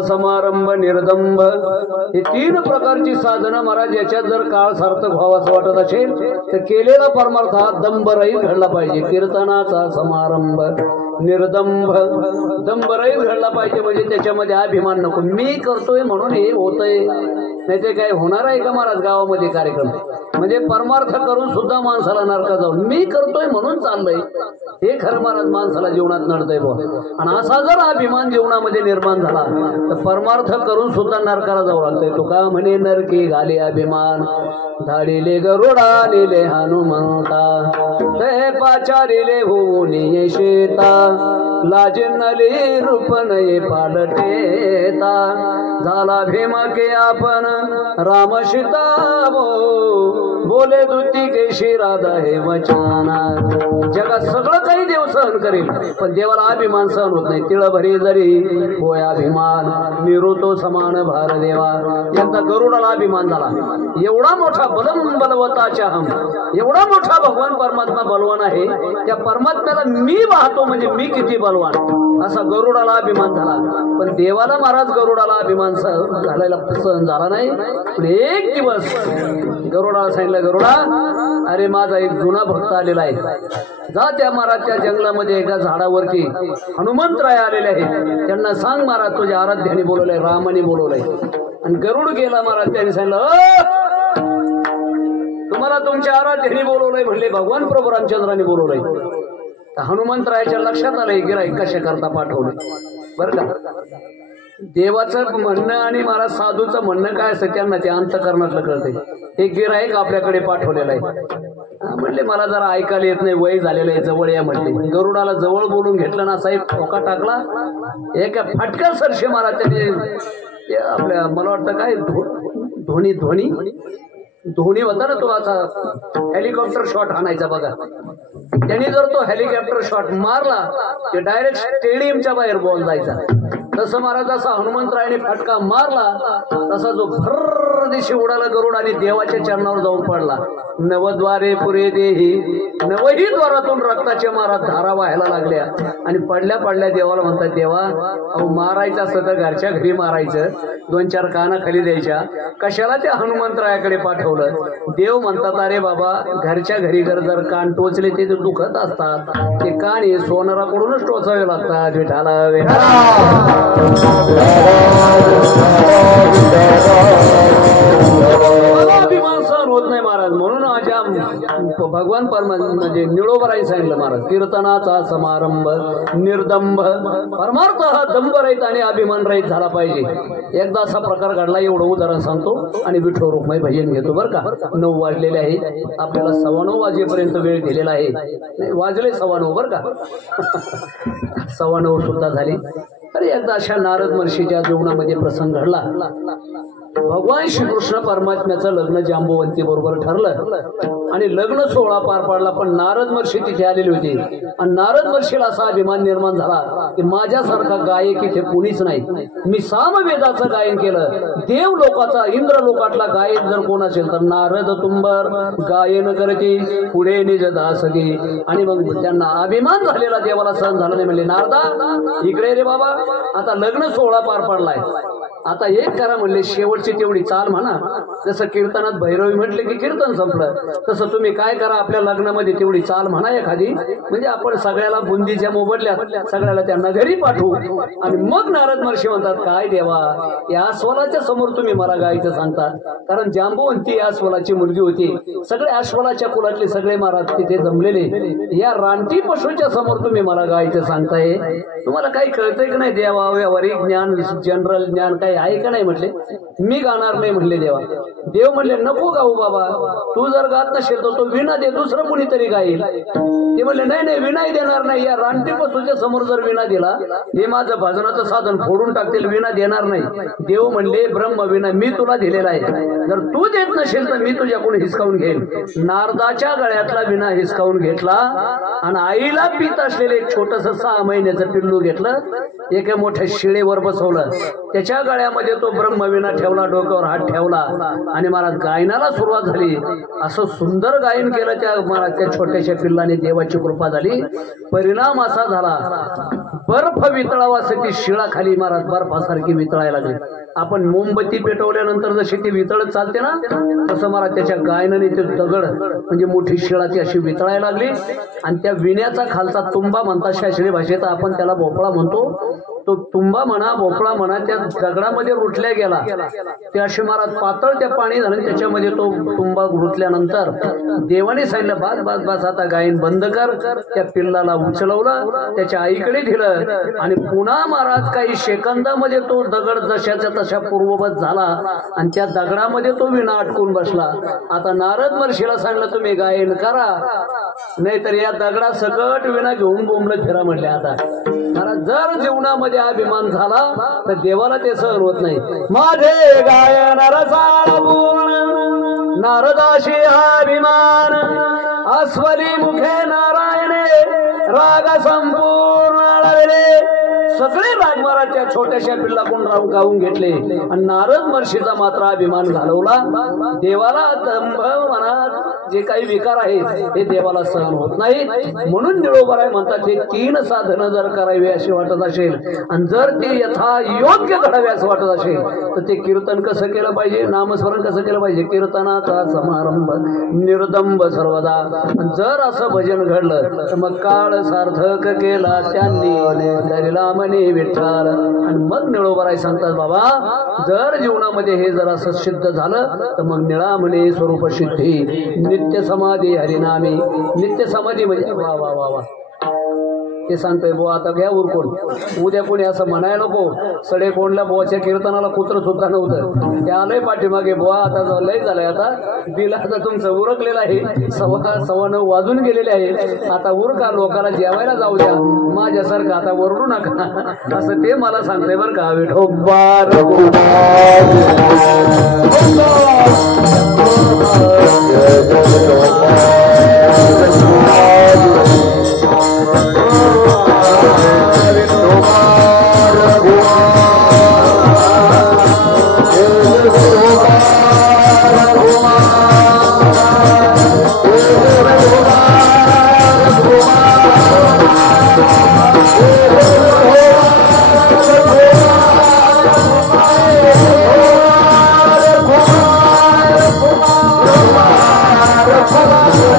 समारंभ निर्दंभ हे तीन प्रकारची साधना महाराज याच्यात जर काळ सार्थक व्हावा असं वाटत असेल तर केलेला परमार्थ हा दंभरहित घडला पाहिजे. कीर्तनाचा समारंभ निर्दंभ दंभरहित घडला पाहिजे म्हणजे त्याच्यामध्ये अभिमान नको. मी करतोय म्हणून हे होतंय नाही ते काय होणार आहे का महाराज गावामध्ये कार्यक्रम. म्हणजे परमार्थ करून सुद्धा माणसाला नरका जाऊन मी करतोय म्हणून चाललंय हे खरं महाराज माणसाला जीवनात नडतंय बो. आणि असा जर अभिमान जीवनामध्ये निर्माण झाला तर परमार्थ करून सुद्धा नरकाला जाऊ लागतंय. तुका म्हणे नरकी घाले अभिमान धाडिले गरुडा लिले हनुमंता ते पाचारिले होऊन शेता लाजिनली रूप नये पालटेता झाला भीमके आपण राम सीता बोले दुती केशी राधा हे वचना. जगात सगळं काही देव सहन करेल पण देवाला अभिमान सहन होत नाही. तिळभरी जरी होय अभिमान निरुतो समान भार देवा. यांचा गरुडाला अभिमान झाला. एवढा मोठा बलम बलवताच्या हम एवढा मोठा भगवान परमात्मा बलवान आहे. त्या परमात्म्याला मी वाहतो म्हणजे मी किती बलवान असा गरुडाला अभिमान झाला. पण देवाला महाराज गरुडाला अभिमान घालायला सहन झाला नाही. पण एक दिवस गरुडाला सांगितलं गरुडा अरे माझा एक जुना भक्त आलेला आहे जा त्या महाराज त्या जंगलामध्ये एका झाडावरती हनुमंतराय आलेले आहेत त्यांना सांग महाराज तुझ्या आराध्याने बोलवलंय रामाने बोलवलंय. आणि गरुड गेला महाराज त्यांनी सांगितलं तुम्हाला तुमच्या आराध्याने बोलवलंय म्हणले भगवान प्रभू रामचंद्राने बोलवलंय. हनुमंतरायाच्या लक्षात आलंय गिराईक कशा करता पाठवलं बरं का. देवाचं म्हणणं आणि महाराज साधूचं म्हणणं काय असतं त्यांना ते अंतकरणातलं कळतंय. हे गिराईक आपल्याकडे पाठवलेलं आहे. म्हणले मला जरा ऐकायला येत नाही वय झालेलं आहे जवळ या म्हणले. गरुडाला जवळ बोलून घेतलं ना साहेब ठोका टाकला एका फटका सरशे महाराज त्याने आपल्या मला वाटतं काय धोनी होता ना तो असा हेलिकॉप्टर शॉट आणायचा बघा. त्यांनी जर तो हेलिकॉप्टर शॉट मारला ते डायरेक्ट स्टेडियमच्या बाहेर बॉल जायचा. तसं महाराज असा हनुमंतरायाने फटका मारला तसा जो भर दिशी उडाला गरुड आणि देवाच्या चरणावर जाऊन पडला. नवद्वारे पुरे देही नवही द्वारातून रक्ताच्या महाराज धारा व्हायला लागल्या आणि पडल्या पडल्या देवाला म्हणतात देवा अहो मारायचं असतं तर घरच्या घरी मारायचं 2-4 काना खाली द्यायच्या कशाला त्या हनुमंतरायाकडे पाठवलं. देव म्हणतात अरे बाबा घरच्या घरी जर कान टोचले ते दुखत असतात ते कान हे सोनाराकडूनच टोचावे लागतात. विठाला अभिमान सहन होत नाही महाराज. म्हणून माझ्या भगवान म्हणजे निळोबराई सांगितलं महाराज कीर्तनाचा समारंभ निर्दंभ परमार्थ हा दंभ रहित आणि अभिमान रहित झाला पाहिजे. एकदा असा प्रकार घडला एवढं उदाहरण सांगतो आणि विठ्ठल रुक्माई भजन घेतो बरं का. 9 वाजलेले आहे आपल्याला 9:15 वाजेपर्यंत वेळ दिलेला आहे. वाजले 9:15 बरं का 9:15 सुद्धा झाली. अरे एकदा अशा नारद महर्षीच्या जीवनामध्ये प्रसंग घडला. भगवान श्रीकृष्ण परमात्म्याचं लग्न जांबुवंती बरोबर ठरलं आणि लग्न सोहळा पार पाडला. पण नारद महर्षी तिथे आलेले होते आणि नारद महर्षीला असा अभिमान निर्माण झाला की माझ्यासारखा गायक इथे कुणीच नाही. मी सामवेदाचं गायन केलं. देव लोकाचा इंद्र लोकातला गायक जर कोण असेल तर नारद तुंबर गायन करते पुढे निज दासगी. आणि मग त्यांना अभिमान झालेला देवाला सहन झाला नाही. म्हणले नारदा इकडे रे बाबा, आता लग्न सोहळा पार पडलाय, आता एक करा म्हणले, शेवटची तेवढी चाल म्हणा. जसं कीर्तनात भैरवी म्हटले की कीर्तन संपलं, तसं तुम्ही काय करा आपल्या लग्नामध्ये तेवढी चाल म्हणा एखादी, म्हणजे आपण सगळ्याला बुंदीच्या मोबदल्यात सगळ्याला त्यांना घरी पाठवू. आणि मग नारद महर्षी म्हणतात काय देवा, या अस्वलाच्या समोर तुम्ही मला गायचं सांगतात. कारण जांबुवंती या अस्वलाची मुलगी होती. सगळे अस्वलाच्या कुलातले सगळे महाराज तिथे जमलेले. या रानटी पशूच्या समोर तुम्ही मला गायचं सांगताय. तुम्हाला काही कळतंय की नाही देवा, व्यावहारिक ज्ञान जनरल ज्ञान काही आहे का नाही. म्हटले मी गाणार नाही म्हणले देवा. देव म्हणले नको गाऊ बाबा, तू जर गात नसेल तर तो विणा दे, दुसरं कुणीतरी गाईल. ते म्हणले नाही नाही विणाही देणार नाही. या रानटी पशूच्या समोर जर विणा दिला हे माझं भजनाचं साधन फोडून टाकतील, विणा देणार नाही. देव म्हणले ब्रह्म विणा मी तुला दिलेला आहे, जर तू देत नसेल तर मी तुझ्याकडून हिसकावून घेईल. नारदाच्या गळ्यातला विणा हिसकावून घेतला आणि आईला पीत असलेले एक छोटस 6 महिन्याचं पिल्लू घेतलं, एका मोठ्या शिळेवर बसवलं, त्याच्या गळ्यामध्ये तो ब्रह्मविणा ठेवला, डोक्यावर हात ठेवला आणि मला गायनाला सुरुवात झाली. असं सुंदर गायन केलं त्या छोट्याशा पिल्लाने. देवाची कृपा झाली. परिणाम असा झाला बर्फ वितळावासाठी शिळा खाली महाराज बर्फासारखी वितळायला लागली. आपण मोमबत्ती पेटवल्यानंतर जशी ती वितळत चालते ना, तसं मला त्याच्या गायनाने ते दगड म्हणजे मोठी शिळा ती अशी वितळायला लागली. आणि त्या विण्याचा खालचा तुंबा म्हणतात शास्त्रीय भाषेत, आपण त्याला भोपळा म्हणतो. तो तुंबा म्हणा भोपळा म्हणा त्या दगडामध्ये रुटल्या गेला. ते असे महाराज पातळ त्या पाणी झालं, त्याच्यामध्ये तो तुंबा रुटल्यानंतर देवाने सांगितलं बस बस बस आता गायन बंद कर. त्या पिल्लाला उचलवलं, त्याच्या आईकडे दिलं आणि पुन्हा महाराज काही सेकंदामध्ये तो दगड जशाच्या तशा पूर्ववत झाला आणि त्या दगडामध्ये तो विणा अटकून बसला. आता नारद महर्षीला सांगितलं तुम्ही गायन करा, नाहीतर या दगडा सकट विणा घेऊन बोंबलत फिरा म्हटले. आता महाराज जर जीवनामध्ये अभिमान झाला तर देवाला ते सहन होत नाही. माझे गायन रसाळ पूर्ण नारदाशी अभिमान, अस्वली मुखे नारायणे राग संपूर्ण अळविले. सगळे राग महाराज त्या छोट्याशा पिल्लाकडून राहून गाऊन घेतले आणि नारद महर्षीचा मात्र अभिमान घालवला. देवाला दंभ म्हणा जे काही विकार आहे हे देवाला सहन होत नाही. म्हणून निळोबराय म्हणतात हे 3 साधनं जर करावी अशी वाटत असेल आणि जर ते यथा योग्य घडावे असं वाटत असेल तर ते कीर्तन कसं केलं पाहिजे, नामस्मरण कसं केलं पाहिजे. कीर्तनाचा समारंभ निर्दंब सर्वदा. जर असं भजन घडलं तर मग काळ सार्थक केला त्यांनी धरिला मनी विठ्ठल. आणि मग निळोबराय सांगतात बाबा जर जीवनामध्ये हे जर असं सिद्ध झालं तर मग निळामणी स्वरूप सिद्धी नित्य समाधी हरिनामी. नित्य समाधी म्हणजे वा वा वा वा ते सांगतोय बुवा. आता घ्या उरकून, उद्या कोणी असं म्हणायला नको सडे कोणल्या बुवाच्या कीर्तनाला कुत्र सुद्धा नव्हतं, ते आलंय पाठीमागे बुवा आता लय झालंय. आता बिल आता तुमचं उरकलेलं आहे, 9:15 वाजून गेलेले आहे. आता उरका, लोकांना जेवायला जाऊ द्या, माझ्यासारखं आता ओरडू नका असं ते मला सांगतंय बरं का. विठोबा Bye.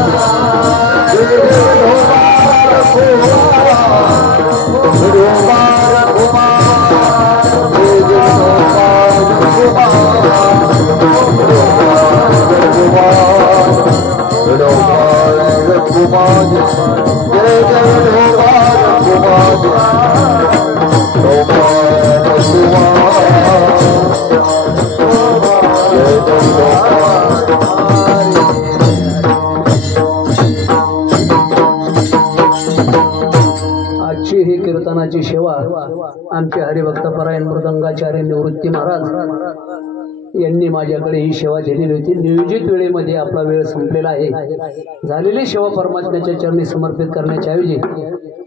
कीर्तनाची सेवा आमचे हरिभक्तपरायण मृदंगाचार्य निवृत्ती महाराज यांनी माझ्याकडे ही सेवा दिलेली होती. नियोजित वेळेमध्ये आपला वेळ संपलेला आहे. झालेली सेवा परमात्म्याच्या चरणी समर्पित करण्याच्या ऐवजी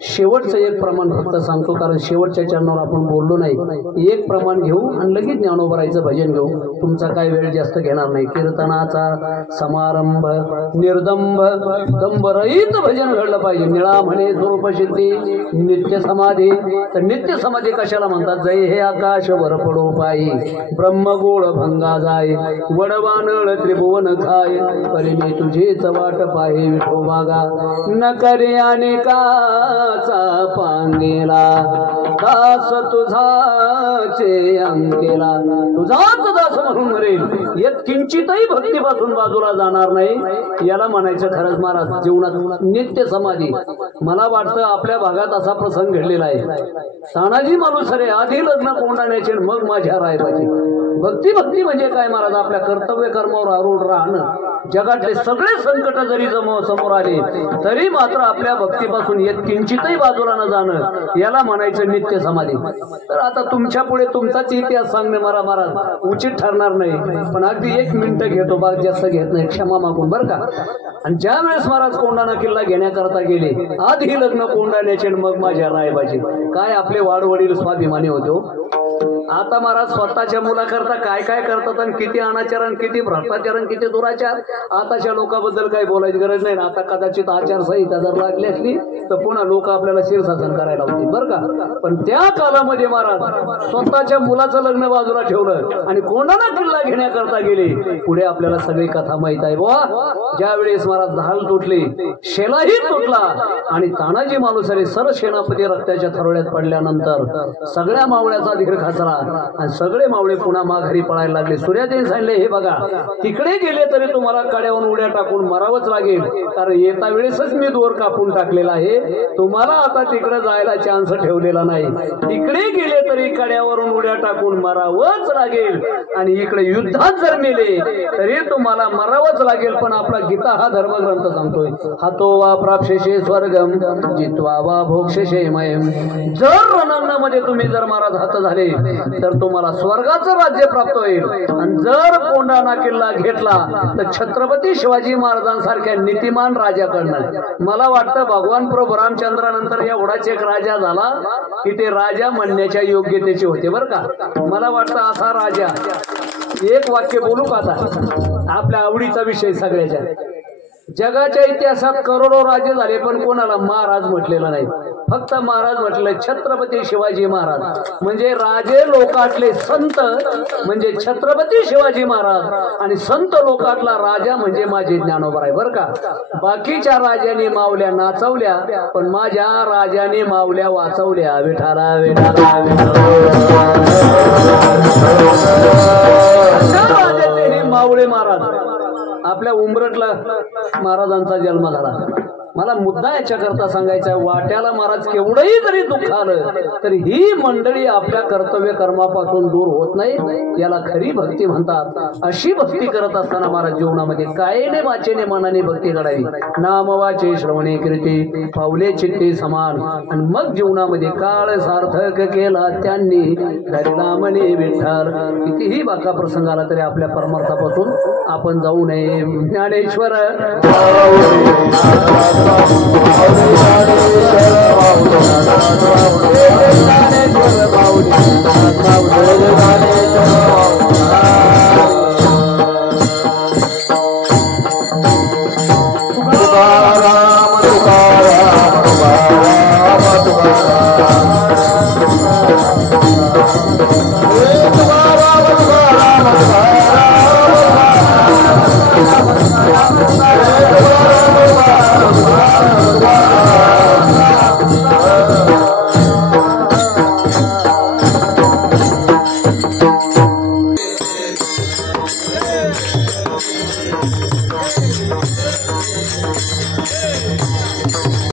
शेवटचं एक प्रमाण फक्त सांगतो, कारण शेवटच्या चरणावर आपण बोललो नाही. एक प्रमाण घेऊ आणि लगेच ज्ञानोबरायचं भजन घेऊ. तुमचा काही वेळ जास्त घेणार नाही. कीर्तनाचा समारंभ निर्दंभ दंभरहित भजन घडलं पाहिजे. निळा म्हणे स्वरूप सिद्धी नित्य समाधी. तर नित्य समाधी कशाला म्हणतात? जय हे आकाश वर पडो पायी ब्रह्मगोळ भंगा जाय वडवानळ त्रिभुवन खाय परी मी तुझीच वाट पाहे विठोबागा न करे अनेकाचा पांगेला दास तुझाचे अंकेला. तुझाच दास म्हणून मरेल. यात किंचितही भक्तीपासून बाजूला जाणार नाही. याला म्हणायचं खरंच महाराज जीवनात नित्य समाधी. मला वाटतं आपल्या भागात असा प्रसंग घडलेला आहे. तानाजी मालुसरे आधी लग्न कोंडाण्याचे मग माझ्या रायबाची. भक्ती भक्ती म्हणजे काय महाराज? आपल्या कर्तव्य कर्मावर आरूढ राहणं. जगातले सगळे संकट जरी समोर आले तरी मात्र आपल्या भक्तीपासून येत किंचितही बाजूला न जाणं याला म्हणायचं नित्य समाधी. तर आता तुमच्या पुढे तुमचाच इतिहास सांगणे मला महाराज उचित ठरणार नाही, पण अगदी 1 मिनिट घेतो, बाग जास्त घेत नाही, क्षमा मागून बरं का. आणि ज्या वेळेस महाराज कोंढाणा किल्ला घेण्याकरता गेले, आधी लग्न कोंढाण्याचे मग माझ्या रायबाचे. काय आपले वाडवडील स्वाभिमानी होतो. आता महाराज स्वतःच्या मुलाकरता काय काय करतात आणि किती अनाचार, किती भ्रष्टाचार, किती दुराचार. आताच्या लोकांबद्दल काही बोलायची गरज नाही. आता कदाचित आचारसंहिता जर लागली असली तर पुन्हा लोक आपल्याला शीर्षासन करायला होती बरं का. पण त्या कालामध्ये महाराज स्वतःच्या मुलाचं लग्न बाजूला ठेवलं आणि कोंढाणा किल्ला घेण्याकरता गेले. पुढे आपल्याला सगळी कथा माहित आहे. बुवा ज्या वेळेस महाराज ढाल तुटली, शेलाही तुटला आणि तानाजी मालुसरे सर सेनापती रक्ताच्या थरोळ्यात पडल्यानंतर सगळ्या मावळ्याचा धीर खचला आणि सगळे मावळे पुन्हा माघारी पळायला लागले. सूर्यादेवी सांगले, हे बघा तिकडे गेले तरी तुम्हाला कड्यावरून उड्या टाकून मरावंच लागेल, कारण येता वेळेसच मी दोर कापून टाकलेला आहे. तुम्हाला आता तिकडे जायला चान्स ठेवलेला नाही. तिकडे गेले तरी कड्यावरून उड्या टाकून मरावंच लागेल आणि इकडे युद्धात जर मेले तरी तुम्हाला मरावंच लागेल. पण आपला गीता हा धर्मग्रंथ सांगतोय, हातो वा प्राप्शेषे स्वर्गम जित्वा वा भोक्षेषे मयम. जर रणांगणामध्ये तुम्ही जर महाराज हात झाले तर तुम्हाला स्वर्गाचं राज्य प्राप्त होईल. आणि जर कोंढाणा किल्ला घेतला तर छत्रपती शिवाजी महाराजांसारख्या नीतिमान राजाकडनं, मला वाटतं भगवान प्रभू रामचंद्रानंतर एवढाच एक राजा झाला की ते राजा म्हणण्याच्या योग्यतेचे होते बरं का. मला वाटतं असा राजा, एक वाक्य बोलू का आता आपल्या आवडीचा विषय सगळ्याच्या. जगाच्या इतिहासात करोडो राजे झाले पण कोणाला महाराज म्हटलेला नाही. फक्त महाराज म्हटलं छत्रपती शिवाजी महाराज. म्हणजे राजे लोकातले संत म्हणजे छत्रपती शिवाजी महाराज आणि संत लोकातला राजा म्हणजे माझे ज्ञानोबा आहे बरं का. बाकीच्या राजाने मावल्या नाचवल्या पण माझ्या राजाने मावल्या वाचवल्या. विठाला विठाला राजाचे हे मावळे महाराज. आपल्या उंबरटला महाराजांचा जन्म झाला. मला मुद्दा याच्याकरता सांगायचा आहे, वाट्याला महाराज केवढंही जरी दुःख आलं तरी ही मंडळी आपल्या कर्तव्य कर्मापासून दूर होत नाही. याला खरी भक्ती म्हणतात. अशी भक्ती करत असताना महाराज जीवनामध्ये कायेने वाचेने मनाने भक्ती करावी. नाम वाचे श्रवणे कीर्ती पावले चित्ती समान. आणि मग जीवनामध्ये काळ सार्थक केला त्यांनी धरला म्हणे विठ्ठल. कितीही बाका प्रसंग आला तरी आपल्या परमार्थापासून आपण जाऊ नये. ज्ञानेश्वर Bye.